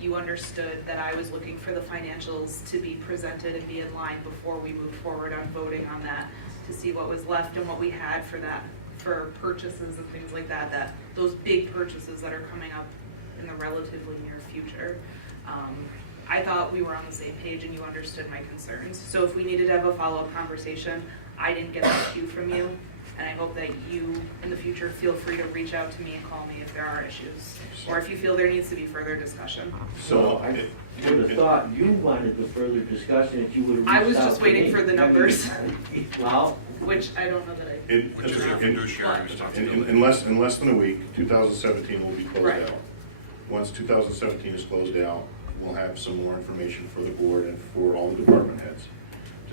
you understood that I was looking for the financials to be presented and be in line before we moved forward on voting on that, to see what was left and what we had for that, for purchases and things like that, those big purchases that are coming up in the relatively near future. I thought we were on the same page and you understood my concerns. So if we needed to have a follow-up conversation, I didn't get that cue from you. And I hope that you, in the future, feel free to reach out to me and call me if there are issues, or if you feel there needs to be further discussion. So, I would have thought you wanted the further discussion if you would have I reached was out just to waiting me. for the numbers. Well, Which I don't know that I. in less than a week, 2017 will be closed Right. out. Once 2017 is closed out, we'll have some more information for the board and for all the department heads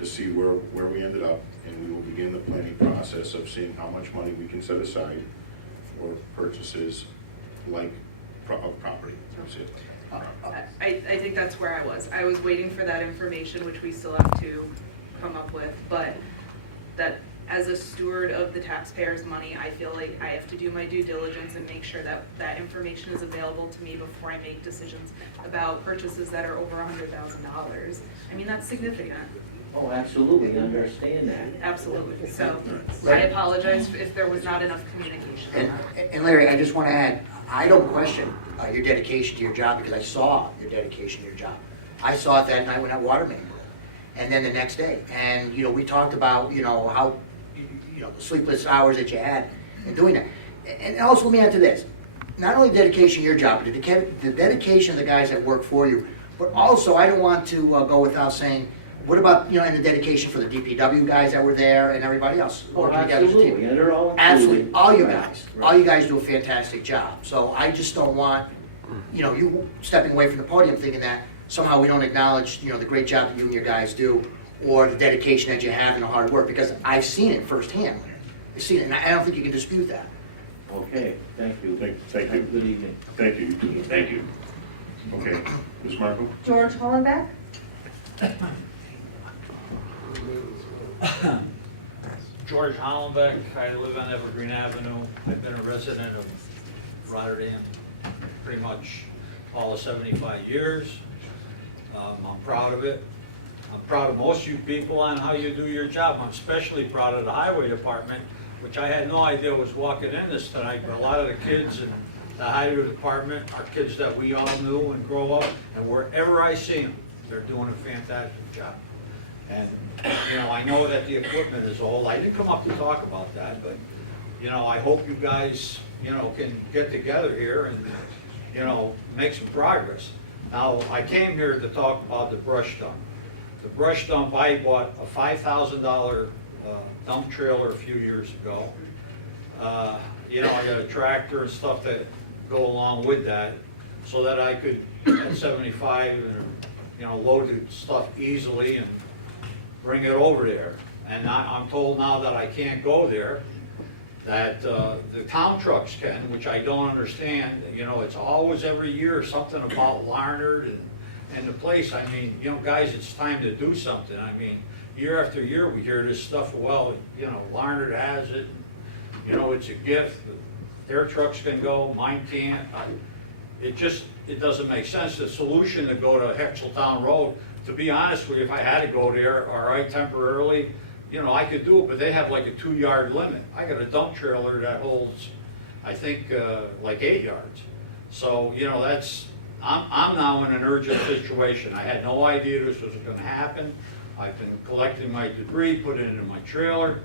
to see where we ended up, and we will begin the planning process of seeing how much money we can set aside for purchases like of property. That's it. I think that's where I was. I was waiting for that information, which we still have to come up with, but that as a steward of the taxpayers' money, I feel like I have to do my due diligence and make sure that that information is available to me before I make decisions about purchases that are over $100,000. I mean, that's significant. oh, absolutely, I understand that. Absolutely. So I apologize if there was not enough communication. And Larry, I just want to add, I don't question your dedication to your job, because I saw your dedication to your job. I saw it that night when that water main broke. and then the next day. And, you know, we talked about, you know, how, you know, the sleepless hours that you had in doing that. And also, let me add to this, not only dedication to your job, but the dedication of the guys that work for you, but also, I don't want to go without saying, what about, you know, and the dedication for the DPW guys that were there and everybody else Oh, working together as a team? absolutely, and they're all Absolutely, included. all you Right, guys, right. all you guys do a fantastic job. So I just don't want, you know, you stepping away from the podium thinking that somehow we don't acknowledge, you know, the great job that you and your guys do, or the dedication that you have and the hard work, because I've seen it firsthand. I've seen it, and I don't think you can dispute that. Okay, thank you. Thank Have a you. good evening. Thank you. Thank you. Okay, Ms. Marco? George Hollenbeck? George Hollenbeck, I live on Evergreen Avenue. I've been a resident of Rotterdam pretty much all of 75 years. I'm proud of it. I'm proud of most of you people on how you do your job. I'm especially proud of the highway department, which I had no idea was walking in this tonight, but a lot of the kids in the highway department are kids that we all knew and grow up, and wherever I see them, they're doing a fantastic job. And, you know, I know that the equipment is old. I didn't come up to talk about that, but, you know, I hope you guys, you know, can get together here and, you know, make some progress. Now, I came here to talk about the brush dump. The brush dump, I bought a $5,000 dump trailer a few years ago. You know, I got a tractor and stuff that go along with that, so that I could, at 75, you know, load the stuff easily and bring it over there. And I'm told now that I can't go there, that the town trucks can, which I don't understand. You know, it's always every year something about Larned and the place. I mean, you know, guys, it's time to do something. I mean, year after year, we hear this stuff, well, you know, Larned has it, you know, it's a gift. Their trucks can go, mine can't. It doesn't make sense. The solution to go to Hexeltown Road, to be honest with you, if I had to go there, all right, temporarily, you know, I could do it, but they have like a 2-yard limit. I got a dump trailer that holds, I think, like 8 yards. So, you know, I'm now in an urgent situation. I had no idea this was gonna happen. I've been collecting my debris, put it into my trailer,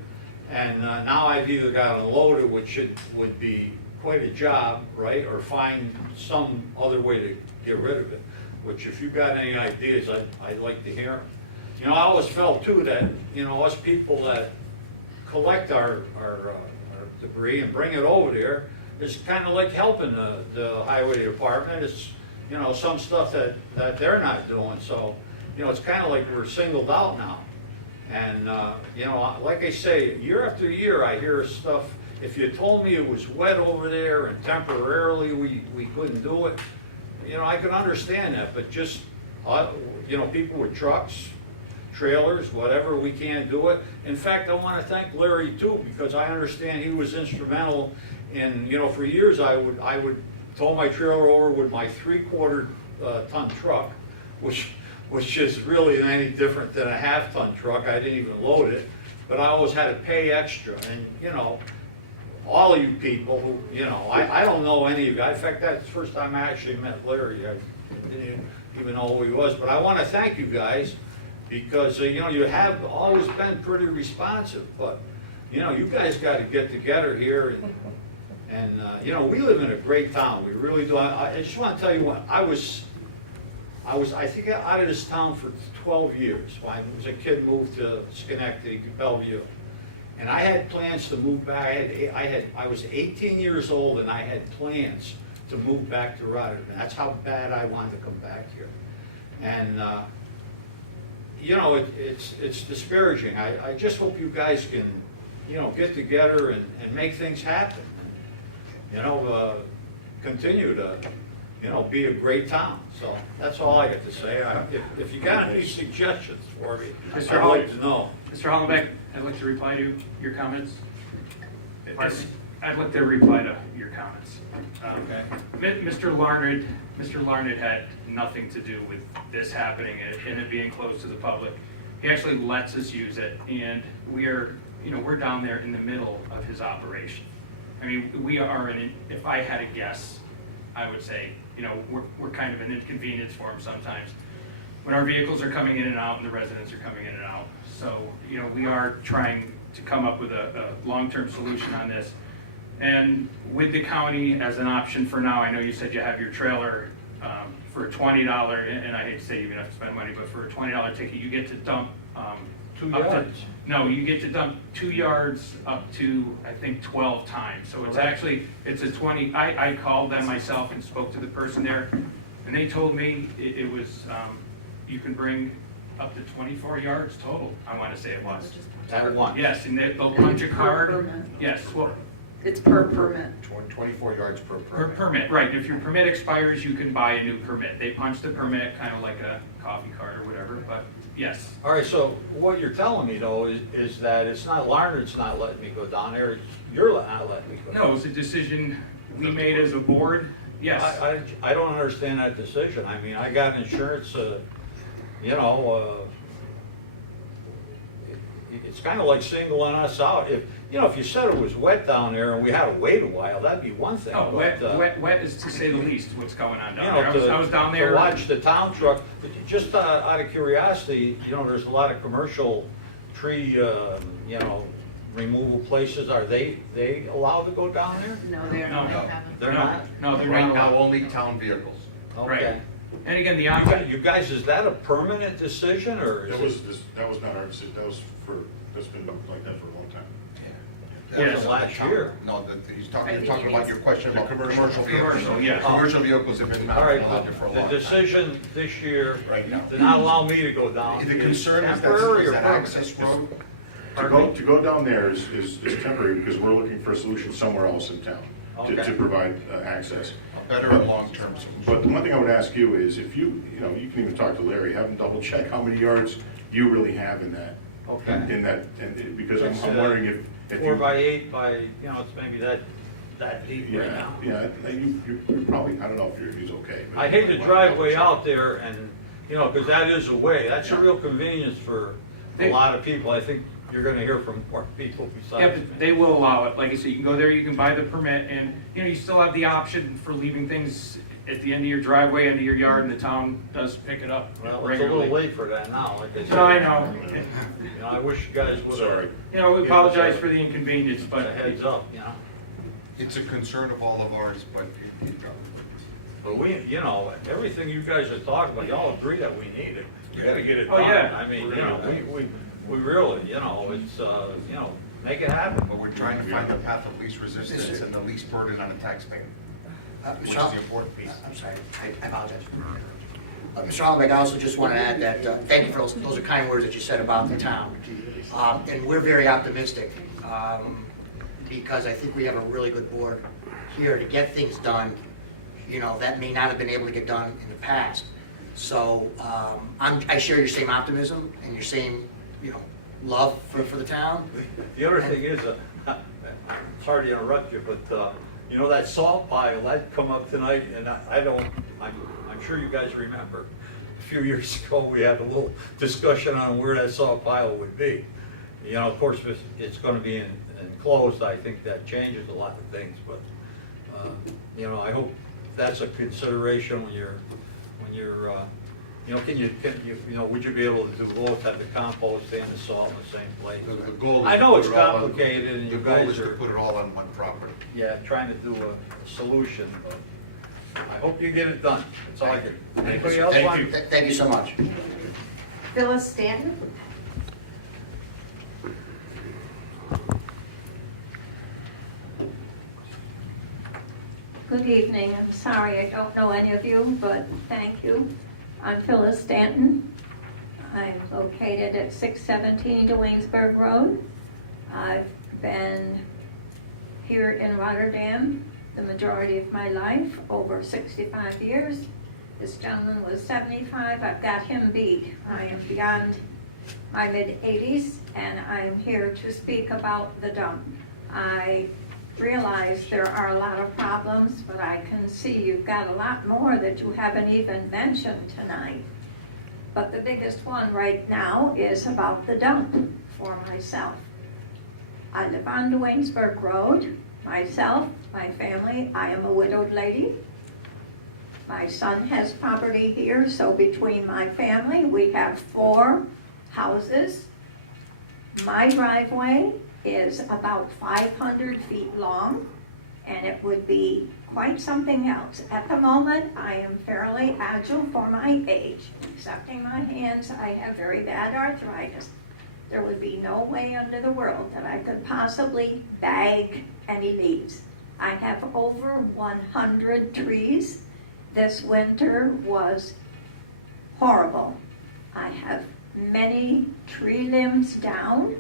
and now I've either got to unload it, which would be quite a job, right, or find some other way to get rid of it, which if you've got any ideas, I'd like to hear them. You know, I always felt too that, you know, us people that collect our debris and bring it over there is kind of like helping the highway department. It's, you know, some stuff that they're not doing, so, you know, it's kind of like we're singled out now. And, you know, like I say, year after year I hear stuff. If you told me it was wet over there and temporarily we couldn't do it, you know, I can understand that, but just, you know, people with trucks, trailers, whatever, we can't do it. In fact, I want to thank Larry too, because I understand he was instrumental in, you know, for years I would tow my trailer over with my 3/4 ton truck, which is really any different than a 1/2 ton truck. I didn't even load it, but I always had to pay extra. And, you know, all of you people who, you know, I don't know any of you. In fact, that's the first time I actually met Larry. I didn't even know who he was, but I want to thank you guys because, you know, you have always been pretty responsive, but, you know, you guys got to get together here and you know, we live in a great town. We really do. I just want to tell you what, I think out of this town for 12 years. When I was a kid, moved to Schenectady, Bellevue. And I had plans to move back. I was 18 years old and I had plans to move back to Rotterdam. That's how bad I wanted to come back here. And, you know, it's disparaging. I just hope you guys can, you know, get together and make things happen. You know, continue to, you know, be a great town. So that's all I got to say. If you got any suggestions for me, I'd like to know. Mr. Hollenbeck, I'd like to reply to your comments. I'd like to reply to your comments. Mr. Larned had nothing to do with this happening and it being closed to the public. He actually lets us use it, and we're down there in the middle of his operation. I mean, we are if I had a guess, I would say, you know, we're kind of an inconvenience for him sometimes. when our vehicles are coming in and out and the residents are coming in and out. So, you know, we are trying to come up with a long-term solution on this. And with the county as an option for now, I know you said you have your trailer for a $20, and I hate to say you're gonna have to spend money, but for a $20 ticket, you get to dump 2 up to- yards. No, you get to dump 2 yards up to, I think, 12 times. So it's actually, it's a 20, I called them myself and spoke to the person there, and they told me it was, you can bring up to 24 yards total, I wanna say it was. At once. Yes, and they'll punch a card. permit. Yes, well, It's per permit. 24 yards per per permit. permit, right. If your permit expires, you can buy a new permit. They punch the permit, kind of like a coffee card or whatever, but yes. All right, so what you're telling me though is that it's not Larned's not letting me go down there, you're not letting me go down. No, it's a decision we made as a board, yes. I don't understand that decision. I mean, I got insurance, you know, it's kind of like singling us out. If, you know, if you said it was wet down there and we had to wait a while, that'd be one thing. No, but, wet is to say the least, what's going on You down know, there. I was down there. to watch the town truck, but just out of curiosity, you know, there's a lot of commercial tree, you know, removal places. Are they allowed to go down there? No, they're No, not. They're no, not? no, they're Right not now, allowed. only town vehicles. Right. Okay. And again, the You option, you guys, is that a permanent decision or That is was, that was not our decision, that's been like that for a long time. it Yes. was last year? No, you're talking about your question about commercial vehicles. Commercial, yes. Commercial vehicles have been not All right, allowed there for a the long time. decision this year Right now. to not allow me to go down The is concern is temporary or that permanent? access road. To go down there is temporary because we're looking for a solution somewhere else in town to Okay. provide access. A better and long-term solution. But the one thing I would ask you is if you know, you can even talk to Larry, have him double check how many yards you really have in that, Okay. and because It's, I'm wondering if 4 you. by 8 by, you know, it's maybe that deep right Yeah, now. yeah, you probably, I don't know if he's okay. but- I hate the driveway out there and, you know, because that is a way, that's a real convenience for a lot of people. I think you're gonna hear from more people yeah, besides me. but they will allow it. Like I said, you can go there, you can buy the permit, and, you know, you still have the option for leaving things at the end of your driveway, end of your yard, and the town does pick it up Well, it's a regularly. little late for that now, like I said. No, I know. You know, I wish you guys would Sorry. have, You know, we apologize for the inconvenience, but but a heads up, you know? It's a concern of all of ours, but But we, you know, everything you guys are talking about, y'all agree that we need it. We gotta get it Oh, done. yeah. I mean, you know, we really, you know, it's, you know, make it happen. but we're trying to find the path of least resistance and the least burden on the taxpayer, which is Michelle? the important piece. I'm sorry, I apologize. Mr. Hollenbeck, I also just want to add that, thank you for those are kind words that you said about the town. And we're very optimistic, because I think we have a really good board here to get things done, you know, that may not have been able to get done in the past. So, I share your same optimism and your same, you know, love for the town. The other thing is, sorry to interrupt you, but, you know, that salt pile, that come up tonight, and I'm sure you guys remember, a few years ago, we had a little discussion on where that salt pile would be. You know, of course, if it's gonna be enclosed, I think that changes a lot of things, but, you know, I hope that's a consideration when you're, you know, you know, would you be able to do both, have the compost and the salt in the same place? The goal is I to know put it's it all on- complicated and you The goal guys is to are, put it all on one property. yeah, trying to do a solution, but I hope you get it done. That's all I can. Anybody else Thank want? you. Thank you so much. Phyllis Stanton? Good evening. I'm sorry I don't know any of you, but thank you. I'm Phyllis Stanton. I'm located at 617 Waynesburg Road. I've been here in Rotterdam the majority of my life, over 65 years. This gentleman was 75. I've got him beat. I am beyond my mid-80s, and I'm here to speak about the dump. I realize there are a lot of problems, but I can see you've got a lot more that you haven't even mentioned tonight. But the biggest one right now is about the dump for myself. I live on Waynesburg Road, myself, my family. I am a widowed lady. My son has property here, so between my family, we have 4 houses. My driveway is about 500 feet long, and it would be quite something else. At the moment, I am fairly agile for my age. Excepting my hands, I have very bad arthritis. There would be no way under the world that I could possibly bag any leaves. I have over 100 trees. This winter was horrible. I have many tree limbs down,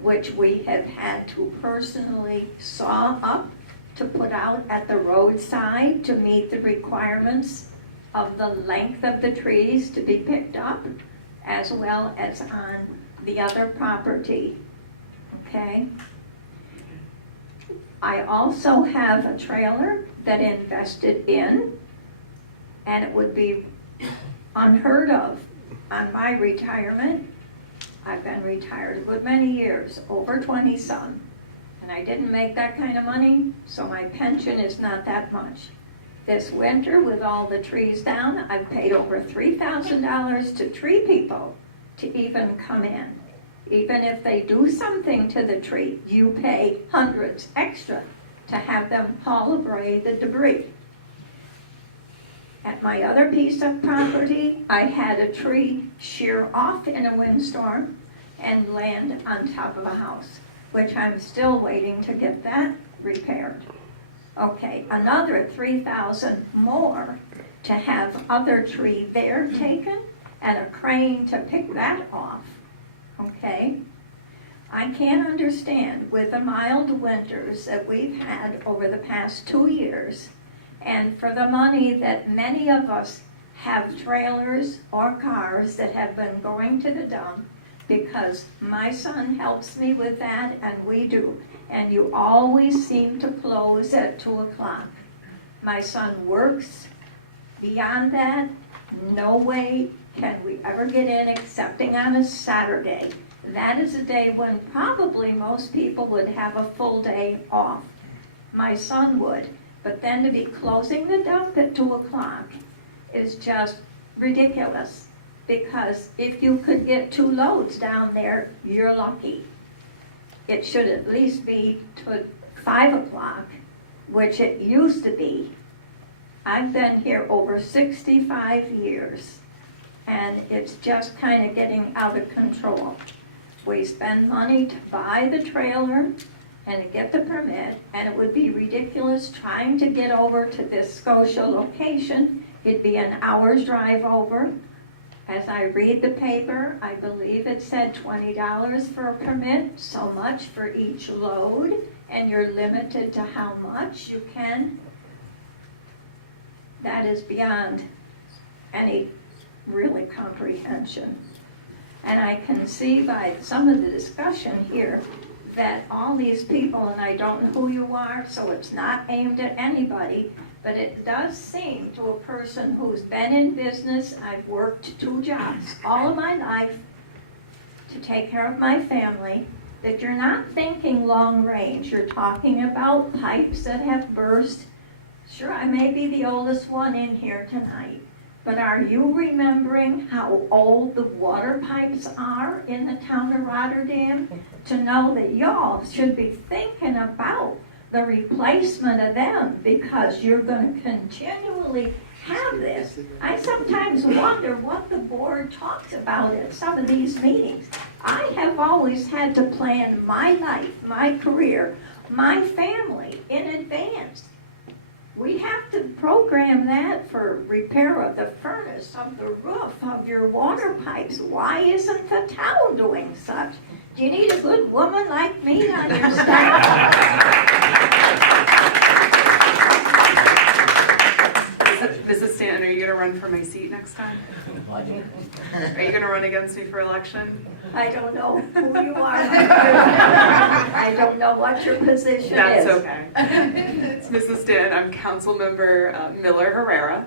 which we have had to personally saw up to put out at the roadside to meet the requirements of the length of the trees to be picked up, as well as on the other property, okay? I also have a trailer that I invested in, and it would be unheard of on my retirement. I've been retired a good many years, over 20 some, and I didn't make that kind of money, so my pension is not that much. This winter, with all the trees down, I've paid over $3,000 to tree people to even come in. Even if they do something to the tree, you pay hundreds extra to have them haul away the debris. At my other piece of property, I had a tree shear off in a windstorm and land on top of a house, which I'm still waiting to get that repaired. Okay, another $3,000 more to have other tree there taken and a crane to pick that off. Okay? I can't understand with the mild winters that we've had over the past 2 years, and for the money that many of us have trailers or cars that have been going to the dump, because my son helps me with that and we do, and you always seem to close at 2 o'clock. My son works. Beyond that, no way can we ever get in excepting on a Saturday. That is a day when probably most people would have a full day off. My son would. But then to be closing the dump at 2 o'clock is just ridiculous. Because if you could get 2 loads down there, you're lucky. It should at least be to 5 o'clock, which it used to be. I've been here over 65 years, and it's just kind of getting out of control. We spend money to buy the trailer and to get the permit, and it would be ridiculous trying to get over to this Scotia location. It'd be an hour's drive over. As I read the paper, I believe it said $20 for a permit, so much for each load, and you're limited to how much you can. That is beyond any really comprehension. And I can see by some of the discussion here that all these people, and I don't know who you are, so it's not aimed at anybody, but it does seem to a person who's been in business, I've worked 2 jobs all of my life to take care of my family, that you're not thinking long range. You're talking about pipes that have burst. Sure, I may be the oldest one in here tonight, but are you remembering how old the water pipes are in the town of Rotterdam? To know that y'all should be thinking about the replacement of them, because you're going to continually have this. I sometimes wonder what the board talks about at some of these meetings. I have always had to plan my life, my career, my family in advance. We have to program that for repair of the furnace, of the roof, of your water pipes. Why isn't the town doing such? Do you need a good woman like me on your staff? Mrs. Stanton, are you going to run for my seat next time? Are you going to run against me for election? I don't know who you are. I don't know what your position That's is. okay. It's Mrs. Stanton. I'm Councilmember Miller Herrera,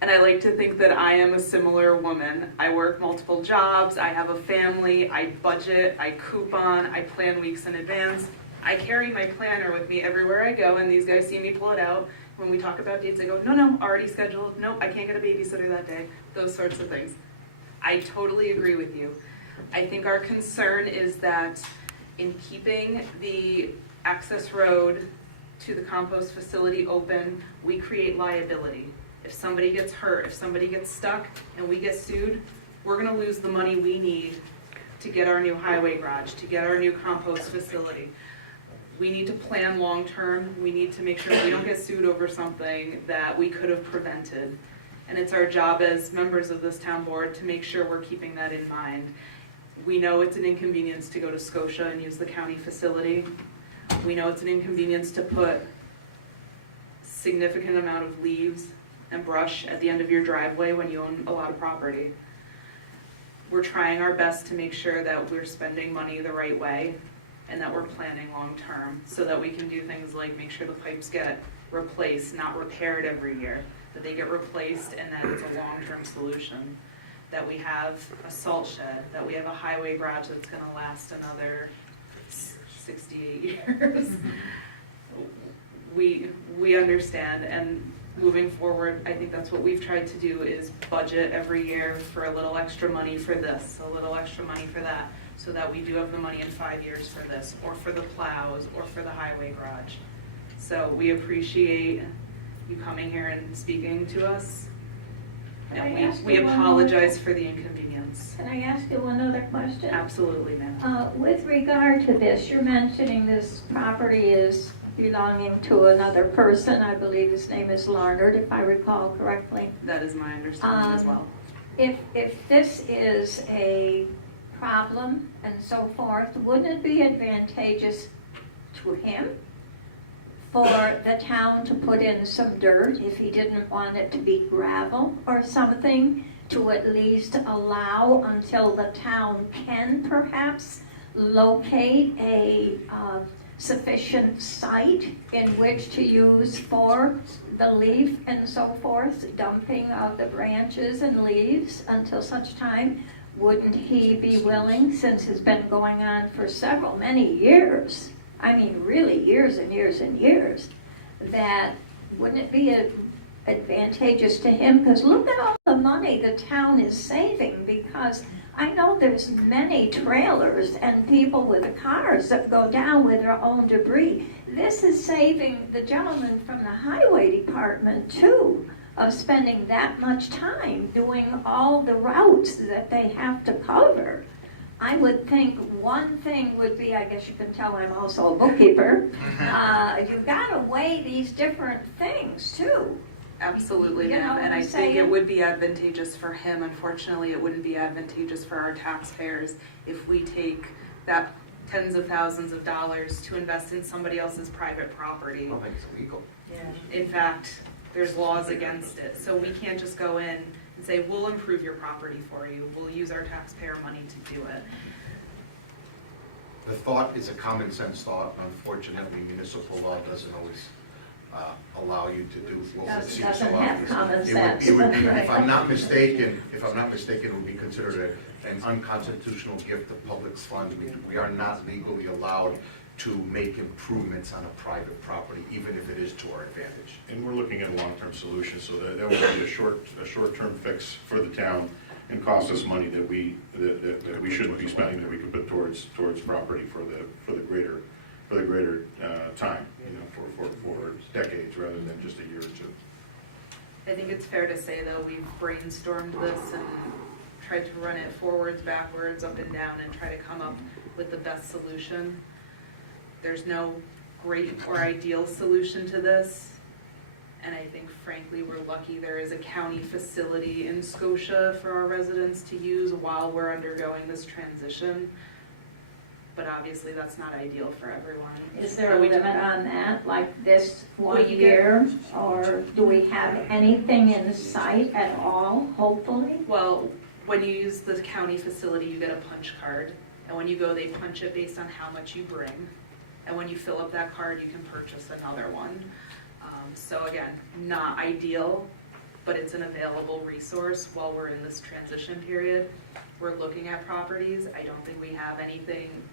and I like to think that I am a similar woman. I work multiple jobs. I have a family. I budget. I coupon. I plan weeks in advance. I carry my planner with me everywhere I go, and these guys see me pull it out. When we talk about dates, I go, no, already scheduled. Nope, I can't get a babysitter that day. Those sorts of things. I totally agree with you. I think our concern is that in keeping the access road to the compost facility open, we create liability. If somebody gets hurt, if somebody gets stuck, and we get sued, we're gonna lose the money we need to get our new highway garage, to get our new compost facility. We need to plan long-term. We need to make sure we don't get sued over something that we could have prevented. And it's our job as members of this town board to make sure we're keeping that in mind. We know it's an inconvenience to go to Scotia and use the county facility. We know it's an inconvenience to put significant amount of leaves and brush at the end of your driveway when you own a lot of property. We're trying our best to make sure that we're spending money the right way and that we're planning long-term so that we can do things like make sure the pipes get replaced, not repaired every year, that they get replaced and that it's a long-term solution, that we have a salt shed, that we have a highway garage that's gonna last another 68 years. We understand, and moving forward, I think that's what we've tried to do is budget every year for a little extra money for this, a little extra money for that, so that we do have the money in 5 years for this, or for the plows, or for the highway garage. So we appreciate you coming here and speaking to us. Can I And ask we you one apologize for the inconvenience. Can I ask you another question? Absolutely, ma'am. With regard to this, you're mentioning this property is belonging to another person. I believe his name is Larnard, if I recall correctly. That is my understanding as well. If this is a problem and so forth, wouldn't it be advantageous to him for the town to put in some dirt if he didn't want it to be gravel or something, to at least allow until the town can perhaps locate a sufficient site in which to use for the leaf and so forth, dumping of the branches and leaves until such time? Wouldn't he be willing, since it's been going on for many years, I mean really years and years and years, that wouldn't it be advantageous to him? Because look at all the money the town is saving, because I know there's many trailers and people with cars that go down with their own debris. This is saving the gentleman from the highway department too, of spending that much time doing all the routes that they have to cover. I would think one thing would be, I guess you can tell I'm also a bookkeeper, you've got to weigh these different things too. Absolutely, You know ma'am, what and I I'm think it saying? would be advantageous for him. Unfortunately, it wouldn't be advantageous for our taxpayers if we take that tens of thousands of dollars to invest in somebody else's private property. I don't think it's illegal. In fact, there's laws against it, so we can't just go in and say, we'll improve your property for you, we'll use our taxpayer money to do it. The thought is a common sense thought. Unfortunately, municipal law doesn't always allow you to do what would seem so Doesn't have obvious. common It would- sense. It would be, if I'm not mistaken, it would be considered an unconstitutional gift of public funds. We are not legally allowed to make improvements on a private property, even if it is to our advantage. And we're looking at a long-term solution, so that would be a short-term fix for the town and cost us money that we shouldn't be spending, that we could put towards property for the greater time, you know, for decades rather than just a year or two. I think it's fair to say, though, we've brainstormed this and tried to run it forwards, backwards, up and down, and try to come up with the best solution. There's no great or ideal solution to this, and I think frankly we're lucky there is a county facility in Scotia for our residents to use while we're undergoing this transition. But obviously that's not ideal for everyone. Is there a But we- limit on that, like this Well, one you year? Or do we have anything in sight at all, hopefully? Well, when you use the county facility, you get a punch card, and when you go, they punch it based on how much you bring. And when you fill up that card, you can purchase another one. So again, not ideal, but it's an available resource while we're in this transition period. We're looking at properties. I don't think we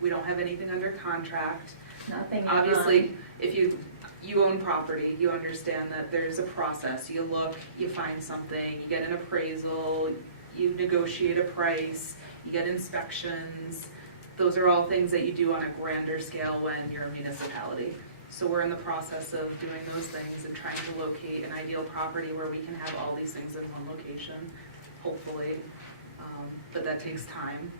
don't have anything under contract. Nothing in Obviously, mind. if you own property, you understand that there's a process. You look, you find something, you get an appraisal, you negotiate a price, you get inspections. Those are all things that you do on a grander scale when you're a municipality. So we're in the process of doing those things and trying to locate an ideal property where we can have all these things in one location, hopefully. But that takes time.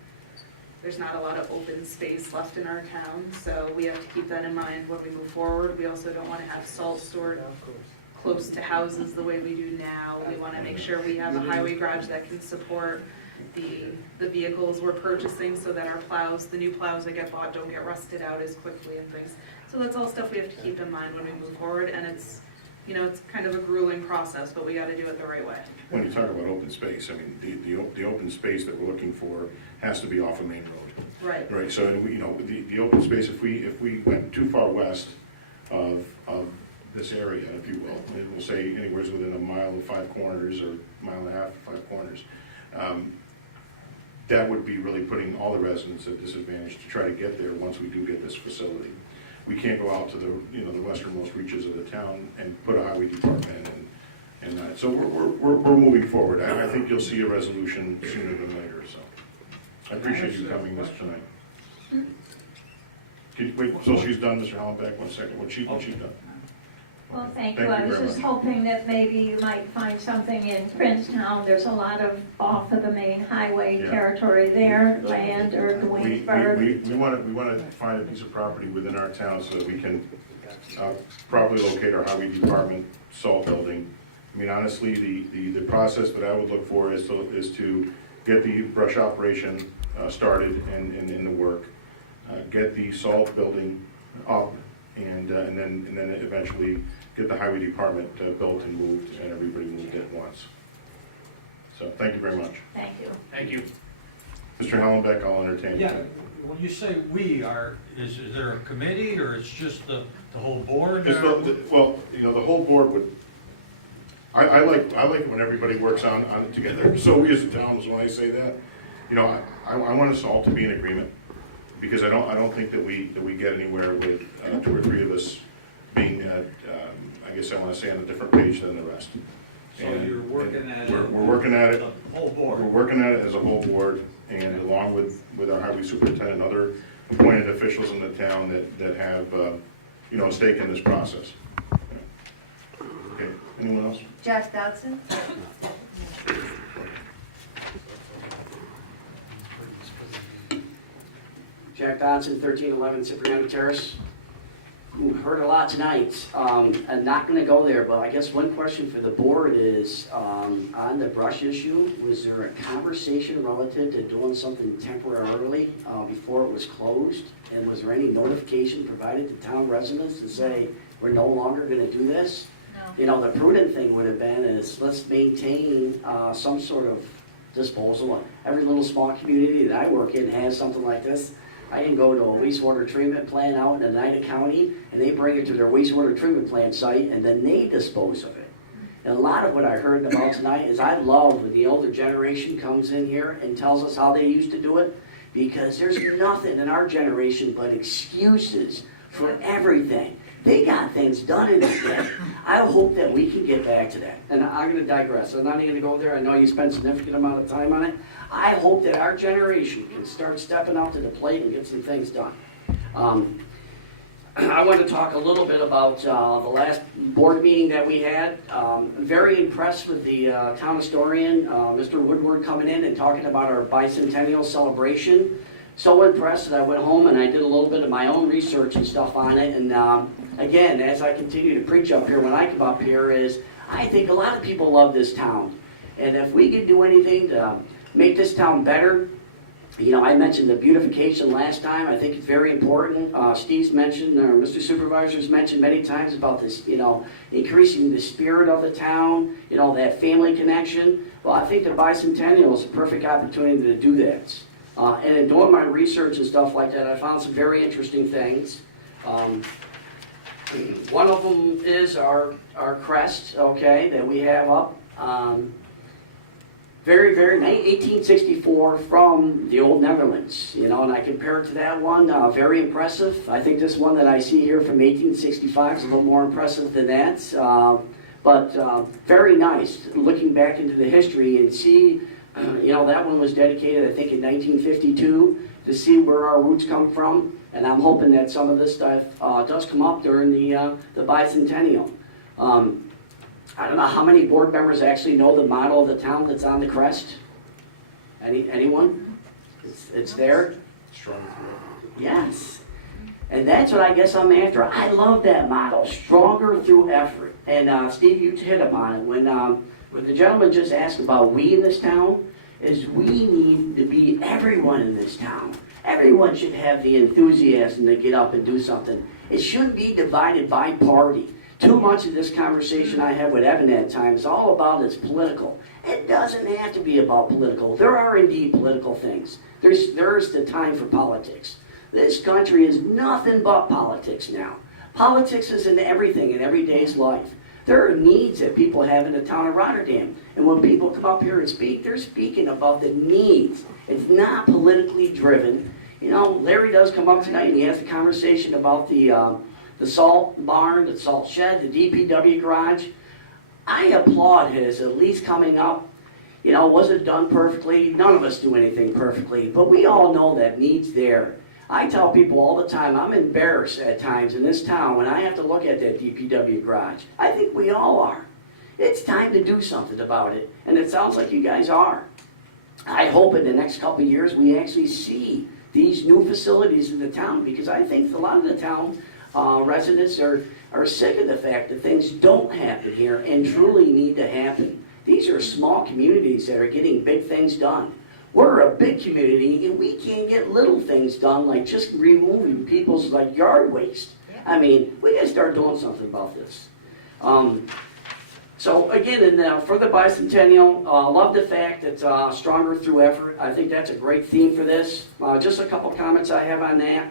There's not a lot of open space left in our town, so we have to keep that in mind when we move forward. We also don't want to have salt stored close to houses the way we do now. We want to make sure we have a highway garage that can support the vehicles we're purchasing so that our plows, the new plows that get bought, don't get rusted out as quickly and things. So that's all stuff we have to keep in mind when we move forward, and it's, you know, it's kind of a grueling process, but we got to do it the right way. When you talk about open space, I mean, the open space that we're looking for has to be off a main road. Right. Right, so, and we, you know, the open space, if we went too far west of this area, if you will, and we'll say anywhere within a mile of Five Corners or mile and a half of Five Corners, that would be really putting all the residents at disadvantage to try to get there once we do get this facility. We can't go out to the, you know, the westernmost reaches of the town and put a highway department and that. So we're moving forward. I think you'll see a resolution sooner than later, so. I appreciate you coming this tonight. Wait, so she's done, Mr. Hollenbeck, 1 second. What's she done? Well, thank Thank you. I you was very just much. hoping that maybe you might find something in Princetown. There's a lot of off of the main highway Yeah. territory there, land or Waynesburg. We want to find a piece of property within our town so that we can properly locate our highway department salt building. I mean, honestly, the process that I would look for is to get the brush operation started and in the work, get the salt building up, and then eventually get the highway department built and moved, and everybody moved at once. So, thank you very much. Thank you. Thank you. Mr. Hollenbeck, I'll entertain. Yeah, when you say we are, is there a committee or it's just the whole board? Well, you know, the whole board would, I like it when everybody works on it together. So we as a town, is when I say that, you know, I want us all to be in agreement, because I don't think that we get anywhere with 2 or 3 of us being, I guess I want to say, on a different page than the rest. So you're working at it? We're working at it. The whole board? We're working at it as a whole board, and along with our highway superintendent and other appointed officials in the town that have, you know, a stake in this process. Okay, anyone else? Jack Dodson? Jack Dodson, 1311 Cipriano Terrace. We heard a lot tonight. I'm not going to go there, but I guess one question for the board is, on the brush issue, was there a conversation relative to doing something temporarily before it was closed? And was there any notification provided to town residents to say, we're no longer going to do this? No. You know, the prudent thing would have been is, let's maintain some sort of disposal. Every little small community that I work in has something like this. I can go to a wastewater treatment plant out in Oneida County, and they bring it to their wastewater treatment plant site, and then they dispose of it. And a lot of what I heard about tonight is, I love when the older generation comes in here and tells us how they used to do it, because there's nothing in our generation but excuses for everything. They got things done in this day. I hope that we can get back to that. And I'm going to digress. I'm not even going to go there. I know you spent a significant amount of time on it. I hope that our generation can start stepping up to the plate and get some things done. I want to talk a little bit about the last board meeting that we had. Very impressed with the town historian, Mr. Woodward, coming in and talking about our bicentennial celebration. So impressed that I went home and I did a little bit of my own research and stuff on it. And again, as I continue to preach up here when I come up here, is I think a lot of people love this town. And if we could do anything to make this town better, you know, I mentioned the beautification last time. I think it's very important. Steve's mentioned, or Mr. Supervisor's mentioned many times about this, you know, increasing the spirit of the town, you know, that family connection. Well, I think the bicentennial is a perfect opportunity to do that. And in doing my research and stuff like that, I found some very interesting things. One of them is our crest, okay, that we have up. very, very, 1864 from the old Netherlands, you know, and I compare it to that one, very impressive. I think this one that I see here from 1865 is a little more impressive than that, but very nice, looking back into the history and see, you know, that one was dedicated, I think, in 1952, to see where our roots come from, and I'm hoping that some of this stuff does come up during the bicentennial. I don't know how many board members actually know the motto of the town that's on the crest? Anyone? It's there? Strong through. Yes. And that's what I guess I'm after. I love that motto, stronger through effort. And Steve, you hit upon it. When the gentleman just asked about we in this town, is we need to be everyone in this town. Everyone should have the enthusiasm to get up and do something. It shouldn't be divided by party. Too much of this conversation I had with Evan at times is all about it's political. It doesn't have to be about political. There are indeed political things. There's the time for politics. This country is nothing but politics now. Politics is in everything in everyday's life. There are needs that people have in the town of Rotterdam. And when people come up here and speak, they're speaking about the needs. It's not politically driven. You know, Larry does come up tonight and he has a conversation about the salt barn, the salt shed, the DPW garage. I applaud his at least coming up. You know, was it done perfectly? None of us do anything perfectly, but we all know that need's there. I tell people all the time, I'm embarrassed at times in this town when I have to look at that DPW garage. I think we all are. It's time to do something about it, and it sounds like you guys are. I hope in the next couple of years we actually see these new facilities in the town, because I think a lot of the town residents are sick of the fact that things don't happen here and truly need to happen. These are small communities that are getting big things done. We're a big community and we can't get little things done like just removing people's yard waste. I mean, we gotta start doing something about this. So again, for the bicentennial, love the fact that stronger through effort. I think that's a great theme for this. Just a couple comments I have on that.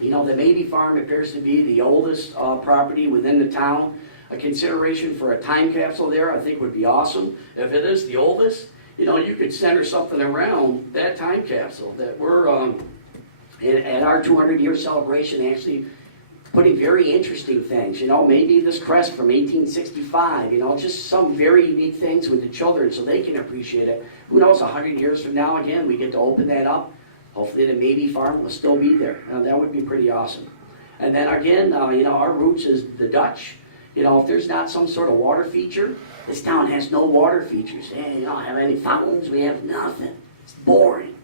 You know, the Mabee Farm appears to be the oldest property within the town. A consideration for a time capsule there I think would be awesome. If it is the oldest, you know, you could center something around that time capsule that we're, at our 200-year celebration, actually putting very interesting things. You know, maybe this crest from 1865, you know, just some very unique things with the children so they can appreciate it. Who knows, 100 years from now, again, we get to open that up. Hopefully the Mabee Farm will still be there. That would be pretty awesome. And then again, you know, our roots is the Dutch. You know, if there's not some sort of water feature, this town has no water features. And you don't have any fountains, we have nothing. It's boring.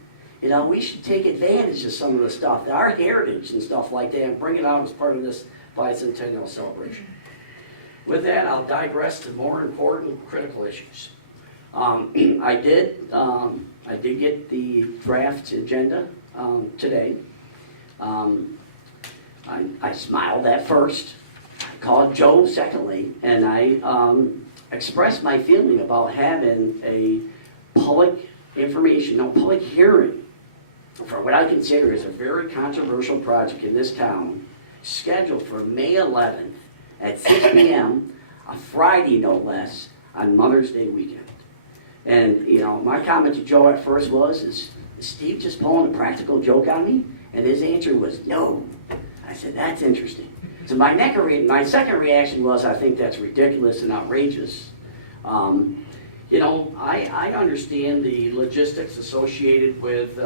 You know, we should take advantage of some of the stuff, our heritage and stuff like that, and bring it out as part of this bicentennial celebration. With that, I'll digress to more important critical issues. I did get the draft agenda today. I smiled at first. I called Joe secondly, and I expressed my feeling about having a public public hearing for what I consider is a very controversial project in this town, scheduled for May 11th at 6 p.m., a Friday no less, on Mother's Day weekend. And, you know, my comment to Joe at first was, is Steve just pulling a practical joke on me? And his answer was, no. I said, that's interesting. So my second reaction was, I think that's ridiculous and outrageous. You know, I understand the logistics associated with,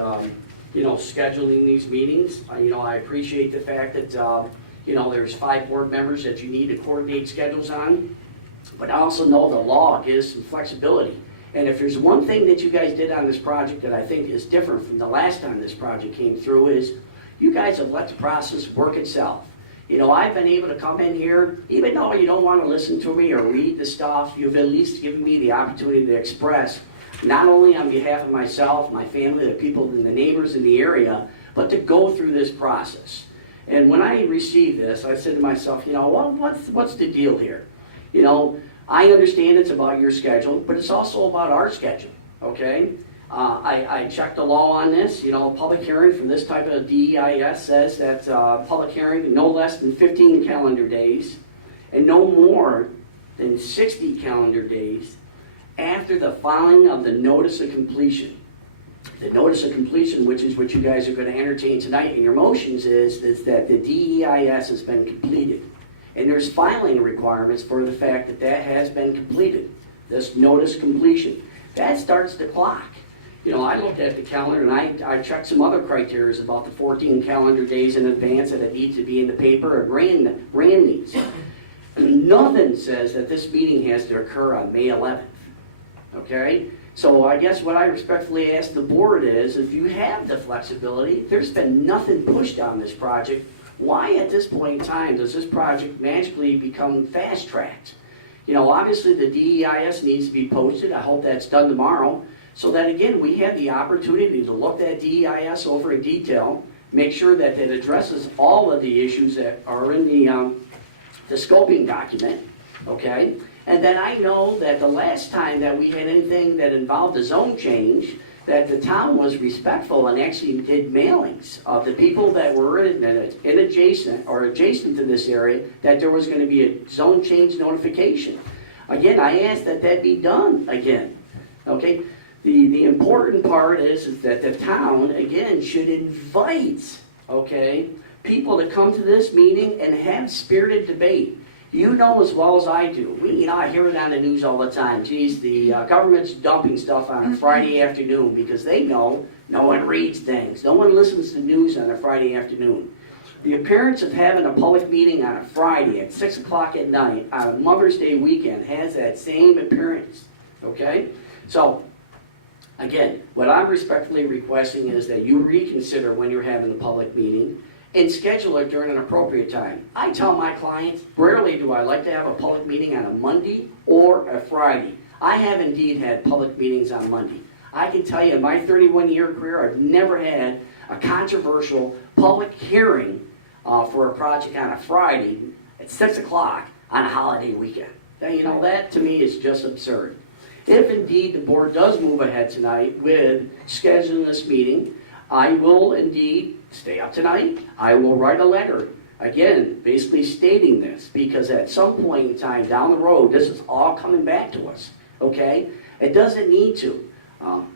you know, scheduling these meetings. You know, I appreciate the fact that, you know, there's 5 board members that you need to coordinate schedules on. But I also know the law gives some flexibility. And if there's one thing that you guys did on this project that I think is different from the last time this project came through is you guys have let the process work itself. You know, I've been able to come in here, even though you don't want to listen to me or read the stuff, you've at least given me the opportunity to express, not only on behalf of myself, my family, the people and the neighbors in the area, but to go through this process. And when I received this, I said to myself, you know, well, what's the deal here? You know, I understand it's about your schedule, but it's also about our schedule, okay? I checked the law on this. You know, public hearing for this type of DEIS says that public hearing no less than 15 calendar days and no more than 60 calendar days after the filing of the notice of completion. The notice of completion, which is what you guys are going to entertain tonight in your motions, is that the DEIS has been completed. And there's filing requirements for the fact that that has been completed, this notice completion. That starts the clock. You know, I looked at the calendar and I checked some other criteria about the 14 calendar days in advance that it needs to be in the paper and ran these. Nothing says that this meeting has to occur on May 11th, okay? So I guess what I respectfully ask the board is, if you have the flexibility, there's been nothing pushed on this project, why at this point in time does this project magically become fast-tracked? You know, obviously the DEIS needs to be posted. I hope that's done tomorrow, so that again, we have the opportunity to look that DEIS over in detail, make sure that it addresses all of the issues that are in the scoping document, okay? And then I know that the last time that we had anything that involved a zone change, that the town was respectful and actually did mailings of the people that were in adjacent to this area, that there was going to be a zone change notification. Again, I asked that that be done again, okay? The important part is that the town, again, should invite, okay, people to come to this meeting and have spirited debate. You know as well as I do. I hear it on the news all the time. Geez, the government's dumping stuff on a Friday afternoon because they know no one reads things. No one listens to news on a Friday afternoon. The appearance of having a public meeting on a Friday at 6 o'clock at night on a Mother's Day weekend has that same appearance, okay? So, again, what I'm respectfully requesting is that you reconsider when you're having the public meeting and schedule it during an appropriate time. I tell my clients, rarely do I like to have a public meeting on a Monday or a Friday. I have indeed had public meetings on Monday. I can tell you in my 31-year career, I've never had a controversial public hearing for a project on a Friday at 6 o'clock on a holiday weekend. Now, you know, that to me is just absurd. If indeed the board does move ahead tonight with scheduling this meeting, I will indeed stay up tonight. I will write a letter, again, basically stating this, because at some point in time down the road, this is all coming back to us, okay? It doesn't need to.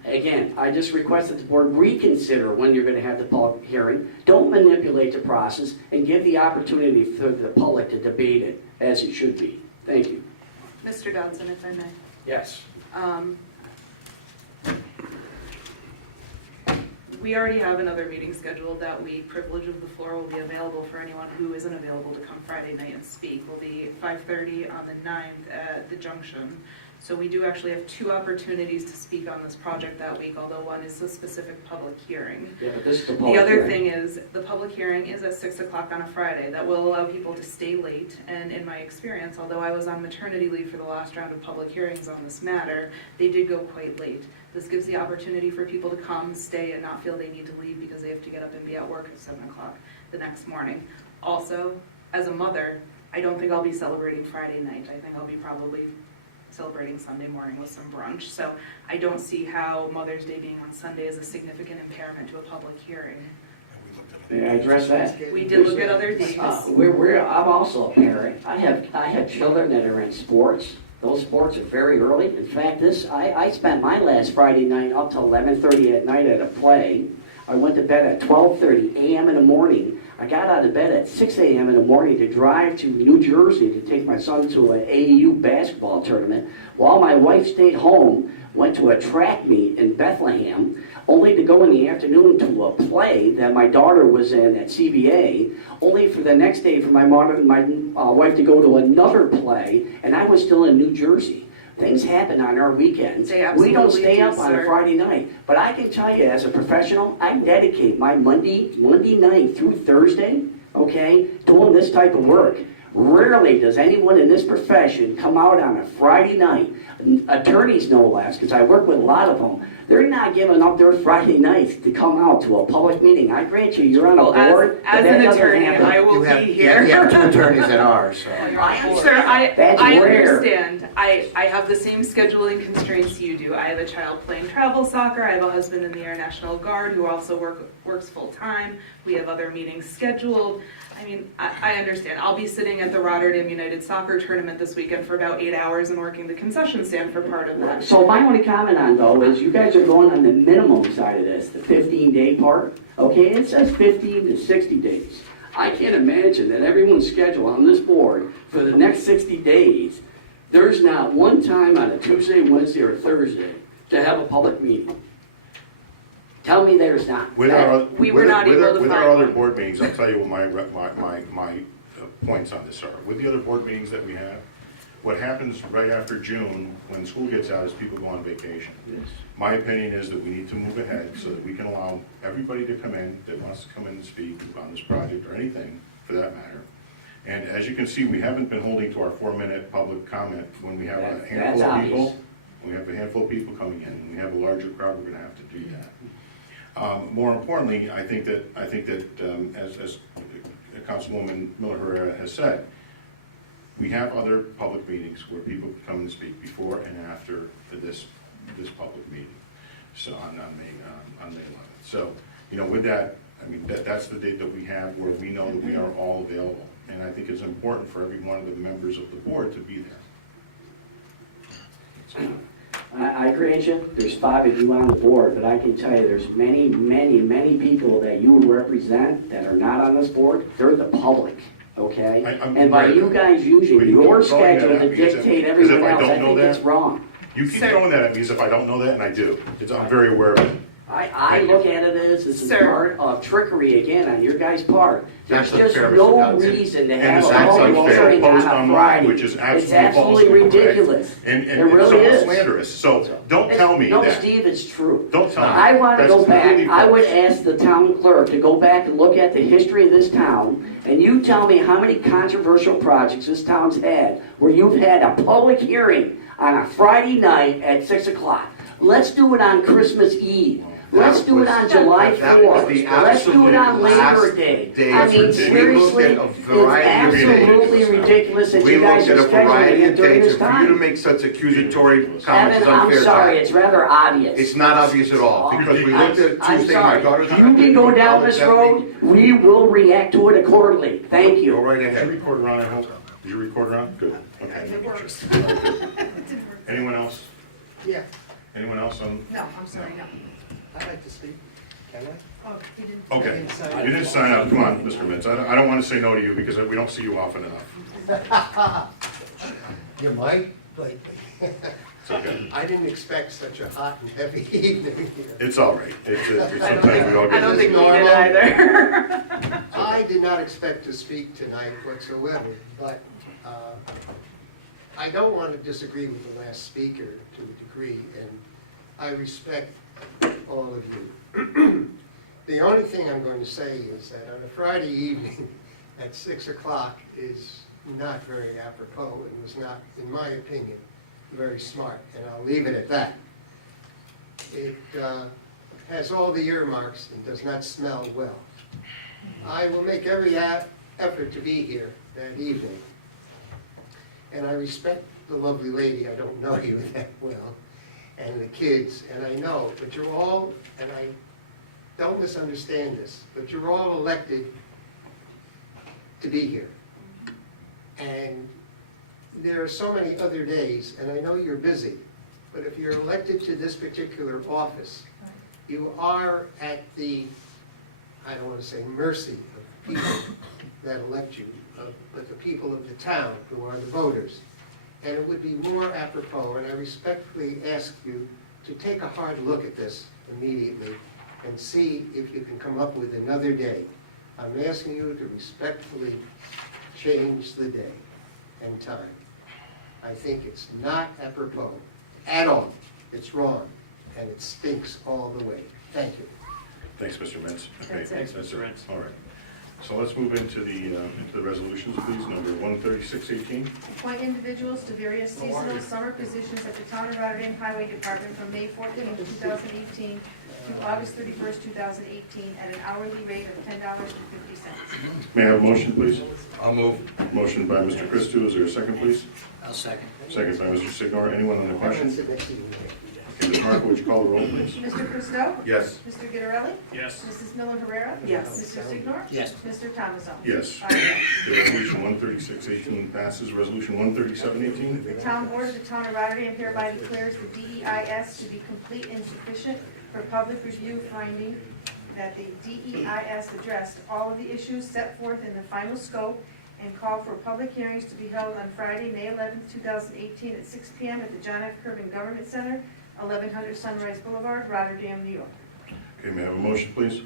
Again, I just request that the board reconsider when you're going to have the public hearing. Don't manipulate the process and give the opportunity for the public to debate it as it should be. Thank you. Mr. Dodson, if I may. Yes. We already have another meeting scheduled that week. Privilege of the floor will be available for anyone who isn't available to come Friday night and speak. Will be 5:30 on the 9th at the Junction. So we do actually have 2 opportunities to speak on this project that week, although one is a specific public hearing. Yeah, but this is the The public other hearing. thing is, the public hearing is at 6 o'clock on a Friday. That will allow people to stay late, and in my experience, although I was on maternity leave for the last round of public hearings on this matter, they did go quite late. This gives the opportunity for people to come, stay, and not feel they need to leave because they have to get up and be at work at 7 o'clock the next morning. Also, as a mother, I don't think I'll be celebrating Friday night. I think I'll be probably celebrating Sunday morning with some brunch. So I don't see how Mother's Day being on Sunday is a significant impairment to a public hearing. May I address that? We did look at other days. I'm also a parent. I have children that are in sports. Those sports are very early. In fact, I spent my last Friday night up till 11:30 at night at a play. I went to bed at 12:30 a.m. in the morning. I got out of bed at 6 a.m. in the morning to drive to New Jersey to take my son to an AAU basketball tournament, while my wife stayed home, went to a track meet in Bethlehem, only to go in the afternoon to a play that my daughter was in at CBA, only for the next day for my wife to go to another play, and I was still in New Jersey. Things happen on our weekends. They We don't absolutely stay do, up on a sir. Friday night. But I can tell you, as a professional, I dedicate my Monday night through Thursday, okay, doing this type of work. Rarely does anyone in this profession come out on a Friday night, attorneys no less, because I work with a lot of them. They're not giving up their Friday nights to come out to a public meeting. I grant you, you're on a Well, board, but as that an doesn't attorney, happen. I will be here. You have 2 attorneys that are, so. Sir, I That's rare. understand. I have the same scheduling constraints you do. I have a child playing travel soccer. I have a husband in the Air National Guard who also works full-time. We have other meetings scheduled. I mean, I understand. I'll be sitting at the Rotterdam United Soccer Tournament this weekend for about 8 hours and working the concession stand for part of that. So my only comment on though is you guys are going on the minimum side of this, the 15-day part. Okay, it says 15 to 60 days. I can't imagine that everyone's schedule on this board for the next 60 days, there's not one time on a Tuesday, Wednesday, or Thursday to have a public meeting. Tell me there's not. With our, We were with- not with able our- to with find our other one. board meetings, I'll tell you what my points on this are. With the other board meetings that we have, what happens right after June, when school gets out, is people go on vacation. My opinion is that we need to move ahead so that we can allow everybody to come in that wants to come in and speak on this project or anything for that matter. And as you can see, we haven't been holding to our 4-minute public comment when we have a That's handful of obvious. people. When we have a handful of people coming in, when we have a larger crowd, we're gonna have to do that. More importantly, I think that as Councilwoman Miller Herrera has said, we have other public meetings where people can come and speak before and after this public meeting. So on May 11th. So, you know, with that, I mean, that's the date that we have where we know that we are all available. And I think it's important for every one of the members of the board to be there. I grant you, there's 5 of you on the board, but I can tell you there's many, many, many people that you represent that are not on this board. They're the public, okay? I'm And by aware. you guys using But you your keep throwing that schedule at to me as if- dictate as if everyone I else, don't I know think that. it's wrong. You keep Sir. throwing that at me as if I don't know that, and I do. I'm very aware of it. I look at it as this is Sir. part of trickery again on your guys' part. There's That's just unfair, Mr. no Johnson. reason to And have it's a also public unfair. hearing on Post a online, Friday. which is It's absolutely absolutely false. ridiculous. And It really it's almost is. slanderous, so don't tell me No, that. Steve, it's true. Don't tell me. I want to That's go back, completely I would false. ask the town clerk to go back and look at the history of this town, and you tell me how many controversial projects this town's had where you've had a public hearing on a Friday night at 6 o'clock. Let's do it on Christmas Eve. Let's do it on July That was 4th. the Let's do it on absolute Labor last Day. day I for mean, dates. We seriously, looked at a it's variety of absolutely dates. ridiculous that We you guys looked are at a variety scheduling of it during dates, this and for you to time. make such accusatory comments Evan, is I'm unfair. sorry, Tom. it's rather obvious. It's not obvious at all, because we looked at I'm Tuesday, my sorry. daughter's. You can go down this road, we will react to it accordingly. Thank Go you. right Is your ahead. recorder on, I hope? Is your recorder on? Good, okay. It works. Anyone else? Yeah, Anyone else on? No, I'm sorry, no. I'd like to speak. Can I? Oh, you didn't. Okay, you didn't sign up, come on, Mr. Mintz, I don't want to say no to you because we don't see you often enough. You might, lately. It's okay, I didn't expect such a hot and heavy evening here. it's all right, it's I don't sometimes think, we all I get don't busy. think you did either. I did not expect to speak tonight whatsoever, but I don't want to disagree with the last speaker to a degree, and I respect all of you. The only thing I'm going to say is that on a Friday evening at 6 o'clock is not very apropos and was not, in my opinion, very smart, and I'll leave it at that. It has all the earmarks and does not smell well. I will make every effort to be here that evening. And I respect the lovely lady, I don't know you that well, and the kids, and I know, but you're all, and I don't misunderstand this, but you're all elected to be here. And there are so many other days, and I know you're busy, but if you're elected to this particular office, you are at the, I don't want to say mercy of people that elect you, but the people of the town who are the voters. And it would be more apropos, and I respectfully ask you to take a hard look at this immediately and see if you can come up with another day. I'm asking you to respectfully change the day and time. I think it's not apropos at all. It's wrong, and it stinks all the way. Thank you. Thanks, Mr. Mintz. Okay, That's it. Thanks, Mr. Mintz. All right, so let's move into the resolutions, please, number 13618. Appoint individuals to various seasonal summer positions at the Town of Rotterdam Highway Department from May 14, 2018 through August 31st, 2018 at an hourly rate of $10.50. May I have a motion, please? I'll move. Motion by Mr. Christou, is there a second, please? I'll second. Second by Mr. Signor, anyone on the question? That's the next evening. Okay, Ms. Marco, would you call the roll, please? Mr. Christo? Yes. Mr. Gitterelli? Yes. Mrs. Miller Herrera? Yes. Mr. Signor? Yes. Mr. Thomason? Yes. 5 yes. Okay, Resolution 136-18 passes. Resolution 137-18. The town board of the town of Rotterdam hereby declares the DEIS to be complete and sufficient for public review, finding that the DEIS addressed all of the issues set forth in the final scope, and call for public hearings to be held on Friday, May 11, 2018 at 6 p.m. at the John F. Kirby Government Center, 1100 Sunrise Boulevard, Rotterdam, New York. Okay, may I have a motion, please?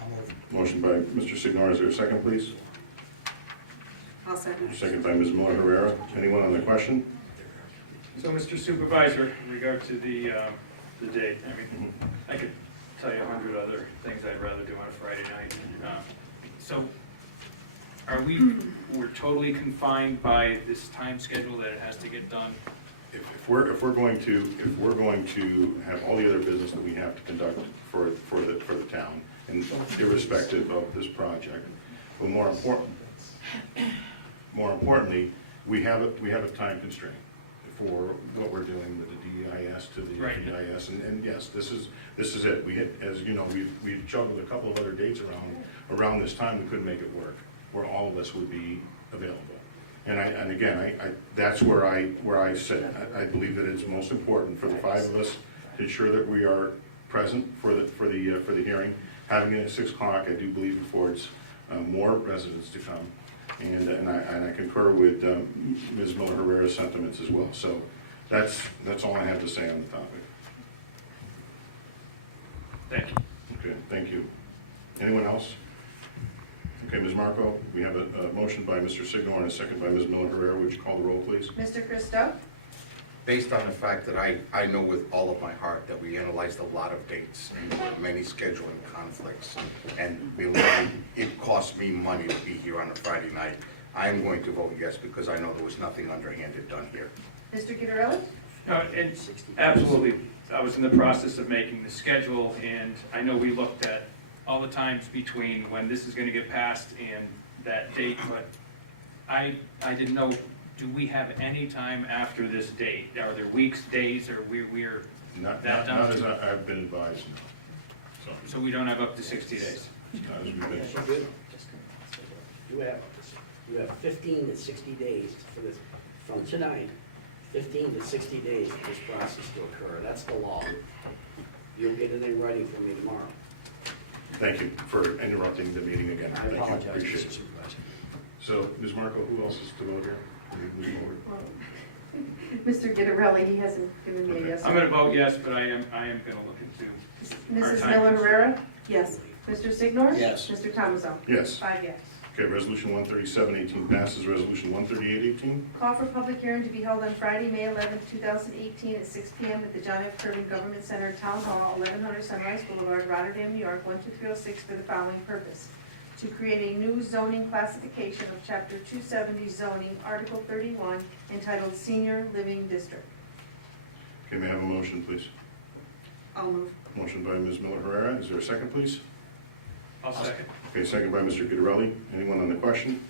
I'll move. Motion by Mr. Signor, is there a second, please? I'll second. Second by Ms. Miller Herrera. Anyone on the question? So, Mr. Supervisor, in regard to the date, I mean, I could tell you 100 other things I'd rather do on a Friday night. So, are we're totally confined by this time schedule that it has to get done? If we're going to have all the other business that we have to conduct for the town, and irrespective of this project, but more importantly, we have a time constraint for what we're doing with the DEIS to the Right. FEIS, and yes, this is it. We hit, as you know, we've juggled a couple of other dates around this time. We couldn't make it work, where all of us would be available. And again, that's where I sit. I believe that it's most important for the five of us to ensure that we are present for the hearing. Having it at 6 o'clock, I do believe affords more residents to come. And I concur with Ms. Miller Herrera's sentiments as well. So that's all I have to say on the topic. Thank you. Okay, thank you. Anyone else? Okay, Ms. Marco, we have a motion by Mr. Signor and a second by Ms. Miller Herrera. Would you call the roll, please? Mr. Christo? Based on the fact that I know with all of my heart that we analyzed a lot of dates and there were many scheduling conflicts, and believe me, it cost me money to be here on a Friday night, I am going to vote yes because I know there was nothing underhanded done here. Mr. Gitterelli? No, and absolutely. I was in the process of making the schedule, and I know we looked at all the times between when this is gonna get passed and that date, but I didn't know, do we have any time after this date? Are there weeks, days, or we're Not that down as to? I've been advised, no. So we don't have up to 60 days? Not as we've been. You have 15 to 60 days for this, from tonight, 15 to 60 days for this process to occur. That's the law. You'll get it in writing from me tomorrow. Thank you for interrupting the meeting again. I Thank you. apologize, Appreciate Mr. it. Supervisor. So, Ms. Marco, who else is to vote here? Moving forward. Mr. Gitterelli, he hasn't given me a yes. I'm gonna vote yes, but I am gonna look into Mrs. Our Miller time. Herrera? Yes. Mr. Signor? Yes. Mr. Thomason? Yes. 5 yes. Okay, resolution 137-18 passes. Resolution 138-18. Call for public hearing to be held on Friday, May 11, 2018 at 6 p.m. at the John F. Kirby Government Center, Town Hall, 1100 Sunrise Boulevard, Rotterdam, New York, 12306 for the following purpose: to create a new zoning classification of Chapter 270 zoning, Article 31, entitled Senior Living District. Okay, may I have a motion, please? I'll move. Motion by Ms. Miller Herrera. Is there a second, please? I'll second. Okay, second by Mr. Gitterelli. Anyone on the question?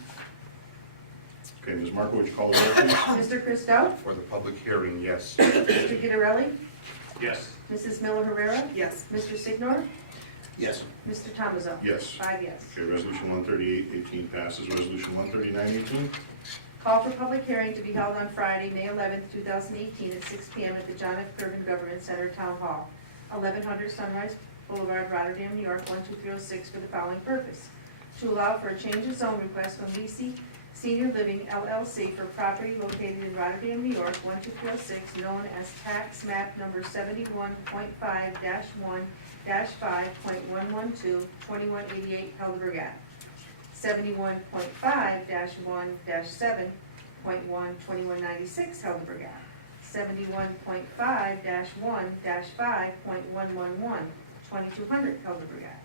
Okay, Ms. Marco, would you call the roll, please? Mr. Christo? For the public hearing, yes. Mr. Gitterelli? Yes. Mrs. Miller Herrera? Yes. Mr. Signor? Yes. Mr. Thomason? Yes. 5 yes. Okay, resolution 138-18 passes. Resolution 139-18. Call for public hearing to be held on Friday, May 11, 2018 at 6 p.m. at the John F. Kirby Government Center, Town Hall, 1100 Sunrise Boulevard, Rotterdam, New York, 12306 for the following purpose: to allow for a change of zone request from Lisi Senior Living LLC for property located in Rotterdam, New York, 12306, known as tax map number 71.5-1-5.112, 2188 Helderberg Ave. 71.5-1-7.1, 2196 Helderberg Ave. 71.5-1-5.111, 2200 Helderberg Ave.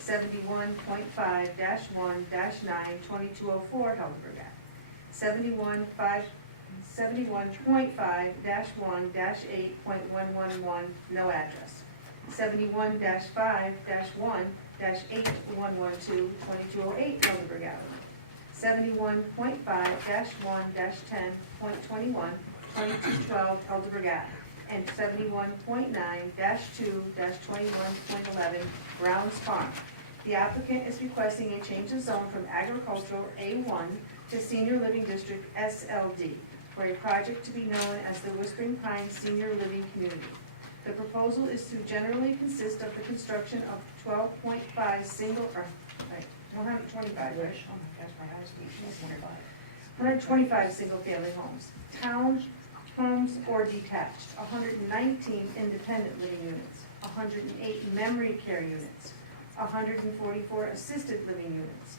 71.5-1-9, 2204 Helderberg Ave. 71.5-1-8.111, no address. 71-5-1-8112, 2208 Helderberg Avenue. 71.5-1-10.21, 2212 Helderberg Ave. and 71.9-2-21.11 Browns Farm. The applicant is requesting a change of zone from agricultural A1 to senior living district SLD for a project to be known as the Whispering Pines Senior Living Community. The proposal is to generally consist of the construction of 12.5 single, or, right, 125, right? Oh my gosh, my eyes are 125 single-family homes, town homes or detached, 119 independent living units, 108 memory care units, 144 assisted living units,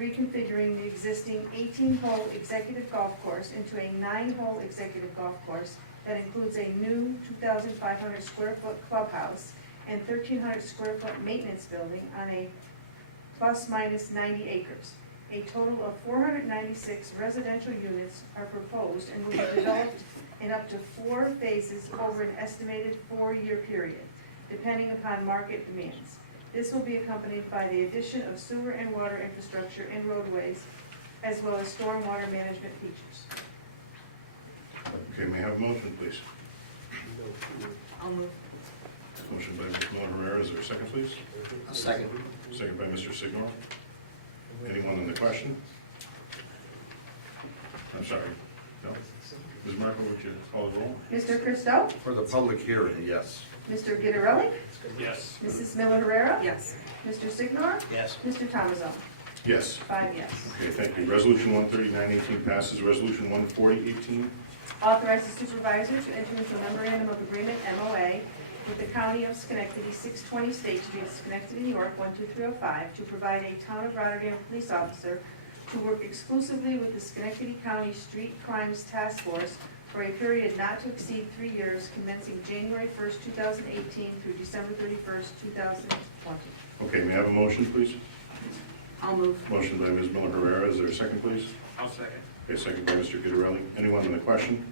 reconfiguring the existing 18-hole executive golf course into a 9-hole executive golf course that includes a new 2,500 square foot clubhouse and 1,300 square foot maintenance building on a plus minus 90 acres. A total of 496 residential units are proposed and will be developed in up to 4 phases over an estimated 4-year period, depending upon market demands. This will be accompanied by the addition of sewer and water infrastructure and roadways, as well as stormwater management features. Okay, may I have a motion, please? I'll move. Motion by Ms. Miller-Herrera, is there a second, please? A second. Second by Mr. Signor. Anyone on the question? I'm sorry, no? Ms. Marco, would you call the roll? Mr. Christo? For the public hearing, yes. Mr. Guidarelli? Yes. Mrs. Miller Herrera? Yes. Mr. Signor? Yes. Mr. Thomason? Yes. 5 yes. Okay, thank you. Resolution 13918 passes. Resolution 14018. Authorize the supervisor to enter into a memorandum of agreement, MOA, with the County of Schenectady, 620 State Street, Schenectady, New York, 12305, to provide a Town of Rotterdam police officer to work exclusively with the Schenectady County Street Crimes Task Force for a period not to exceed 3 years, commencing January 1st, 2018 through December 31st, 2020. Okay, may I have a motion, please? I'll move. Motion by Ms. Miller-Herrera, is there a second, please? I'll second. Okay, second by Mr. Guidarelli. Anyone on the question?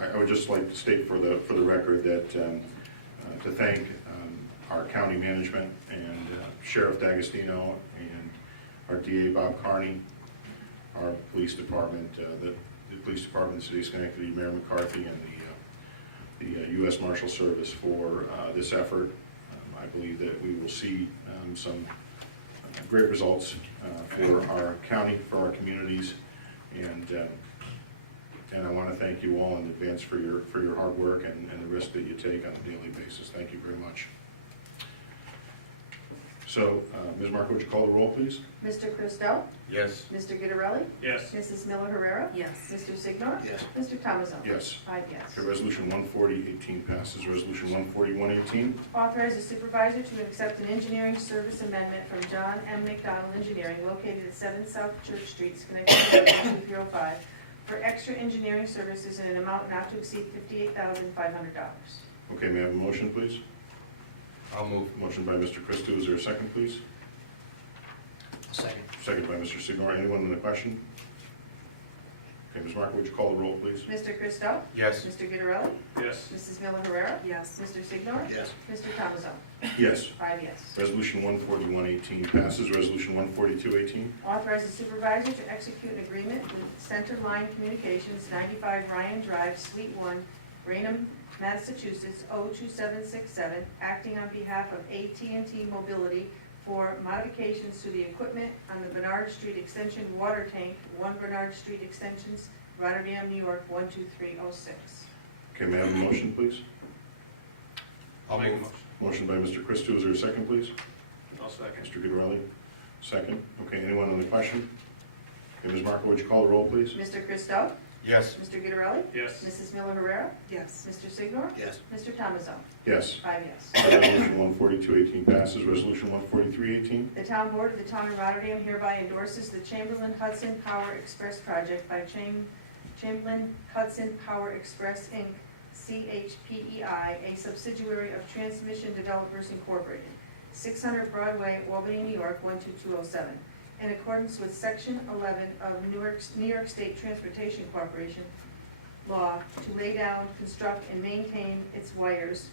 I would just like to state for the record that, to thank our county management and Sheriff D'Agostino and our DA Bob Carney, our police department, the police department, the city of Schenectady, Mayor McCarthy, and the U.S. Marshal Service for this effort. I believe that we will see some great results for our county, for our communities, and I want to thank you all in advance for your hard work and the risk that you take on a daily basis. Thank you very much. So, Ms. Marco, would you call the roll, please? Mr. Christo? Yes. Mr. Guidarelli? Yes. Mrs. Miller Herrera? Yes. Mr. Signor? Yes. Mr. Thomason? Yes. 5 yes. Okay, Resolution 14018 passes. Resolution 14118. Authorize the supervisor to accept an engineering service amendment from John M. McDonald Engineering located at 7 South Church Street, Schenectady, 12305, for extra engineering services in an amount not to exceed $58,500. Okay, may I have a motion, please? I'll move. Motion by Mr. Christo, is there a second, please? A second. Second by Mr. Signor. Anyone on the question? Okay, Ms. Marco, would you call the roll, please? Mr. Christo? Yes. Mr. Guidarelli? Yes. Mrs. Miller Herrera? Yes. Mr. Signor? Yes. Mr. Thomason? Yes. 5 yes. Resolution 14118 passes. Resolution 14218. Authorize the supervisor to execute an agreement with Center Line Communications, 95 Ryan Drive, Suite 1, Raynham, Massachusetts, 02767, acting on behalf of AT&T Mobility for modifications to the equipment on the Bernard Street Extension water tank, 1 Bernard Street Extensions, Rotterdam, New York, 12306. Okay, may I have a motion, please? I'll make a motion. Motion by Mr. Christo, is there a second, please? I'll second. Mr. Guidarelli, second. Okay, anyone on the question? Okay, Ms. Marco, would you call the roll, please? Mr. Christo? Yes. Mr. Guidarelli? Yes. Mrs. Miller Herrera? Yes. Mr. Signor? Yes. Mr. Thomason? Yes. 5 yes. Resolution 14218 passes. Resolution 14318. The Town Board of the Town of Rotterdam hereby endorses the Chamberlain-Hudson Power Express project by Chamberlain-Hudson Power Express, Inc., CHPEI, a subsidiary of Transmission Developers Incorporated, 600 Broadway, Albany, New York, 12207, in accordance with Section 11 of New York State Transportation Corporation law to lay down, construct, and maintain its wires,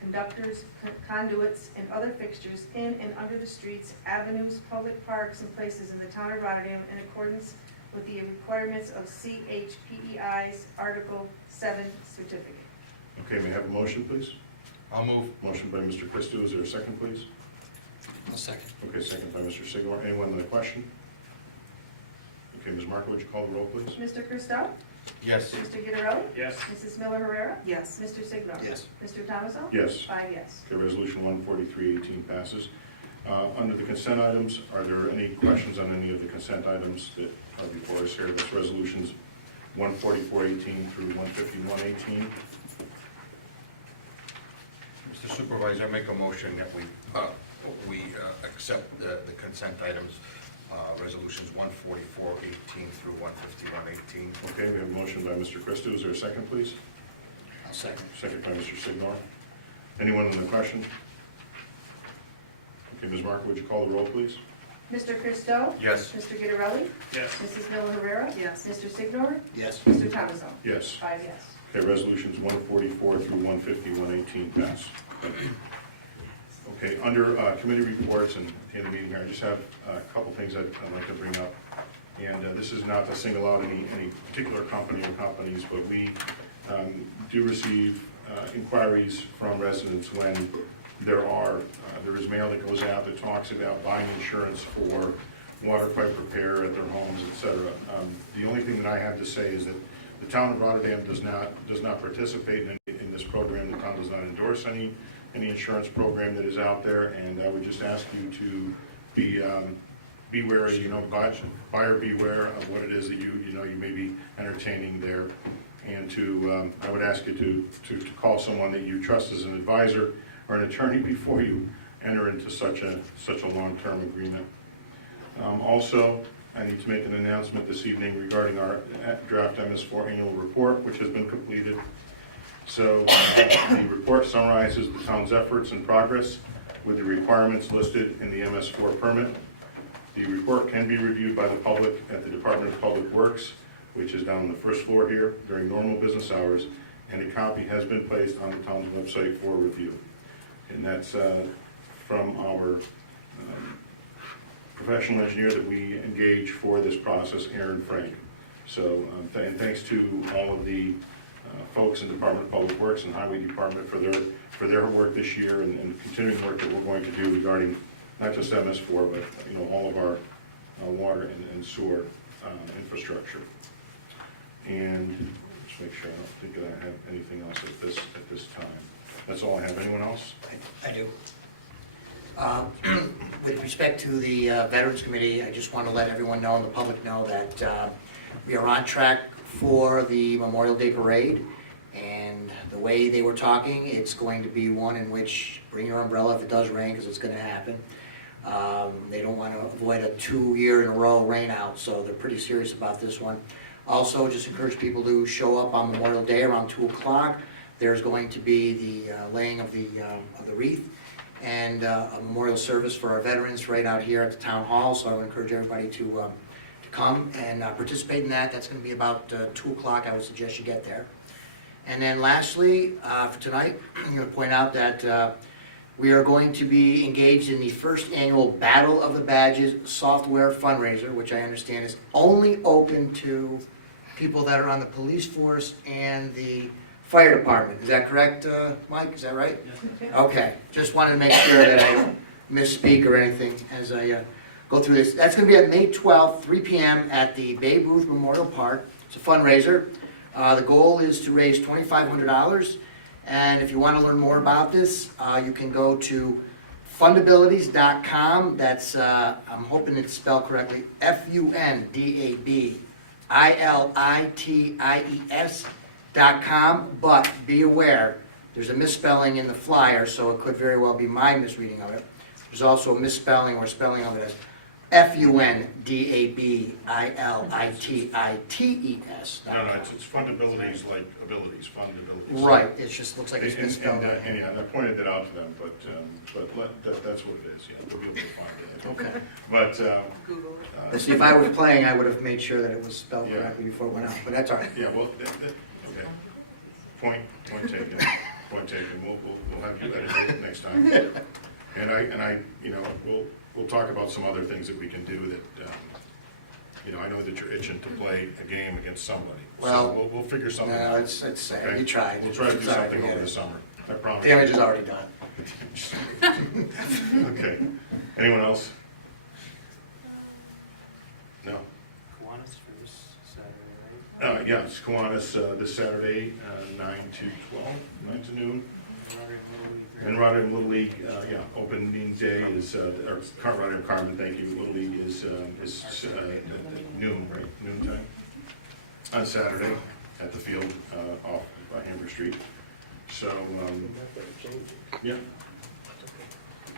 conductors, conduits, and other fixtures in and under the streets, avenues, public parks, and places in the Town of Rotterdam in accordance with the requirements of CHPEI's Article 7 certificate. Okay, may I have a motion, please? I'll move. Motion by Mr. Christo, is there a second, please? I'll second. Okay, second by Mr. Sigler. Anyone with a question? Okay, Ms. Markle, would you call the roll, please? Mr. Christo? Yes. Mr. Guterrelli? Yes. Mrs. Miller Herrera? Yes. Mr. Sigler? Yes. Mr. Thomason? Yes. 5 yes. Okay, resolution 143-18 passes. Under the consent items, are there any questions on any of the consent items that are before us here? That's resolutions 144-18 through 151-18. Mr. Supervisor, I make a motion that we accept the consent items, resolutions 144-18 through 151-18. Okay, we have a motion by Mr. Christo. Is there a second, please? I'll second. Second by Mr. Signor. Anyone on the question? Okay, Ms. Markle, would you call the roll, please? Mr. Christo? Yes. Mr. Guterrelli? Yes. Mrs. Miller Herrera? Yes. Mr. Signor? Yes. Mr. Thomason? Yes. 5 yes. Okay, resolutions 144 through 151-18 pass. Okay, under committee reports and in the meeting here, I just have a couple things I'd like to bring up. And this is not to single out any particular company or companies, but we do receive inquiries from residents when there is mail that goes out that talks about buying insurance for water pipe repair at their homes, et cetera. The only thing that I have to say is that the town of Rotterdam does not participate in this program. The town does not endorse any insurance program that is out there, and I would just ask you to be wary, buyer beware of what it is that you may be entertaining there, and I would ask you to call someone that you trust as an advisor or an attorney before you enter into such a long-term agreement. Also, I need to make an announcement this evening regarding our draft MS4 annual report, which has been completed. So the report summarizes the town's efforts and progress with the requirements listed in the MS4 permit. The report can be reviewed by the public at the Department of Public Works, which is down on the first floor here during normal business hours, and a copy has been placed on the town's website for review. And that's from our professional engineer that we engage for this process, Aaron Frank. So, and thanks to all of the folks in the Department of Public Works and Highway Department for their work this year and continuing work that we're going to do regarding not just MS4, but all of our water and sewer infrastructure. And just make sure I don't think that I have anything else at this time. That's all I have. Anyone else? I do. With respect to the Veterans Committee, I just want to let everyone know and the public know that we are on track for the Memorial Day Parade. And the way they were talking, it's going to be one in which bring your umbrella if it does rain, because it's going to happen. They don't want to avoid a 2-year-in-a-row rain out, so they're pretty serious about this one. Also, just encourage people to show up on Memorial Day around 2 o'clock. There's going to be the laying of the wreath and a memorial service for our veterans right out here at the town hall. So I would encourage everybody to come and participate in that. That's going to be about 2 o'clock. I would suggest you get there. And then lastly, for tonight, I'm going to point out that we are going to be engaged in the first annual Battle of the Badges software fundraiser, which I understand is only open to people that are on the police force and the fire department. Is that correct, Mike? Is that right? Yes. Okay. Just wanted to make sure that I don't misspeak or anything as I go through this. That's going to be at May 12th, 3 p.m. at the Babe Ruth Memorial Park. It's a fundraiser. The goal is to raise $2,500. And if you want to learn more about this, you can go to fundabilities.com. That's, I'm hoping it's spelled correctly, fundabilities.com. But be aware, there's a misspelling in the flyer, so it could very well be my misreading of it. There's also a misspelling or spelling of it as fundabilities. No, it's fundabilities like abilities, fundabilities. Right, it just looks like it's misspelled. And I pointed that out to them, but that's what it is, yeah, they'll be able to find it. Okay. But, Google it. See, if I was playing, I would have made sure that it was spelled Yeah. correctly before it went out, but that's all right. yeah, well, okay. Point taken, point taken. We'll have you edit it next time. And I, we'll talk about some other things that we can do that you know, I know that you're itching to play a game against somebody. Well, So we'll figure something No, out. it's, okay? you tried. We'll try to do Sorry, something forget over it. the summer, I promise. Damage is already done. Okay. Anyone else? No? Kiwanis for this Saturday, right? Yeah, it's Kiwanis this Saturday, 9 to 12, 9 to noon. And Rotterdam Little League, yeah, opening day is, or Rotterdam Carmen, thank you, Little League is noon, right, noon time? On Saturday at the field off Hamburg Street. So, yeah.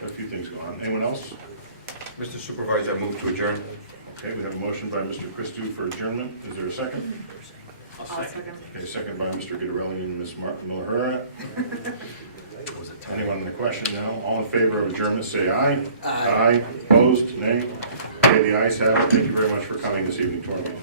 Got a few things going on. Anyone else? Mr. Supervisor, I move to adjourn. Okay, we have a motion by Mr. Christou for adjournment. Is there a second? I'll second. Okay, second by Mr. Guidarelli and Ms. Miller Herrera. Anyone in the question now? All in favor of adjournment, say aye. Aye. Opposed, nay? Okay, the ayes have it. Thank you very much for coming this evening to our meeting.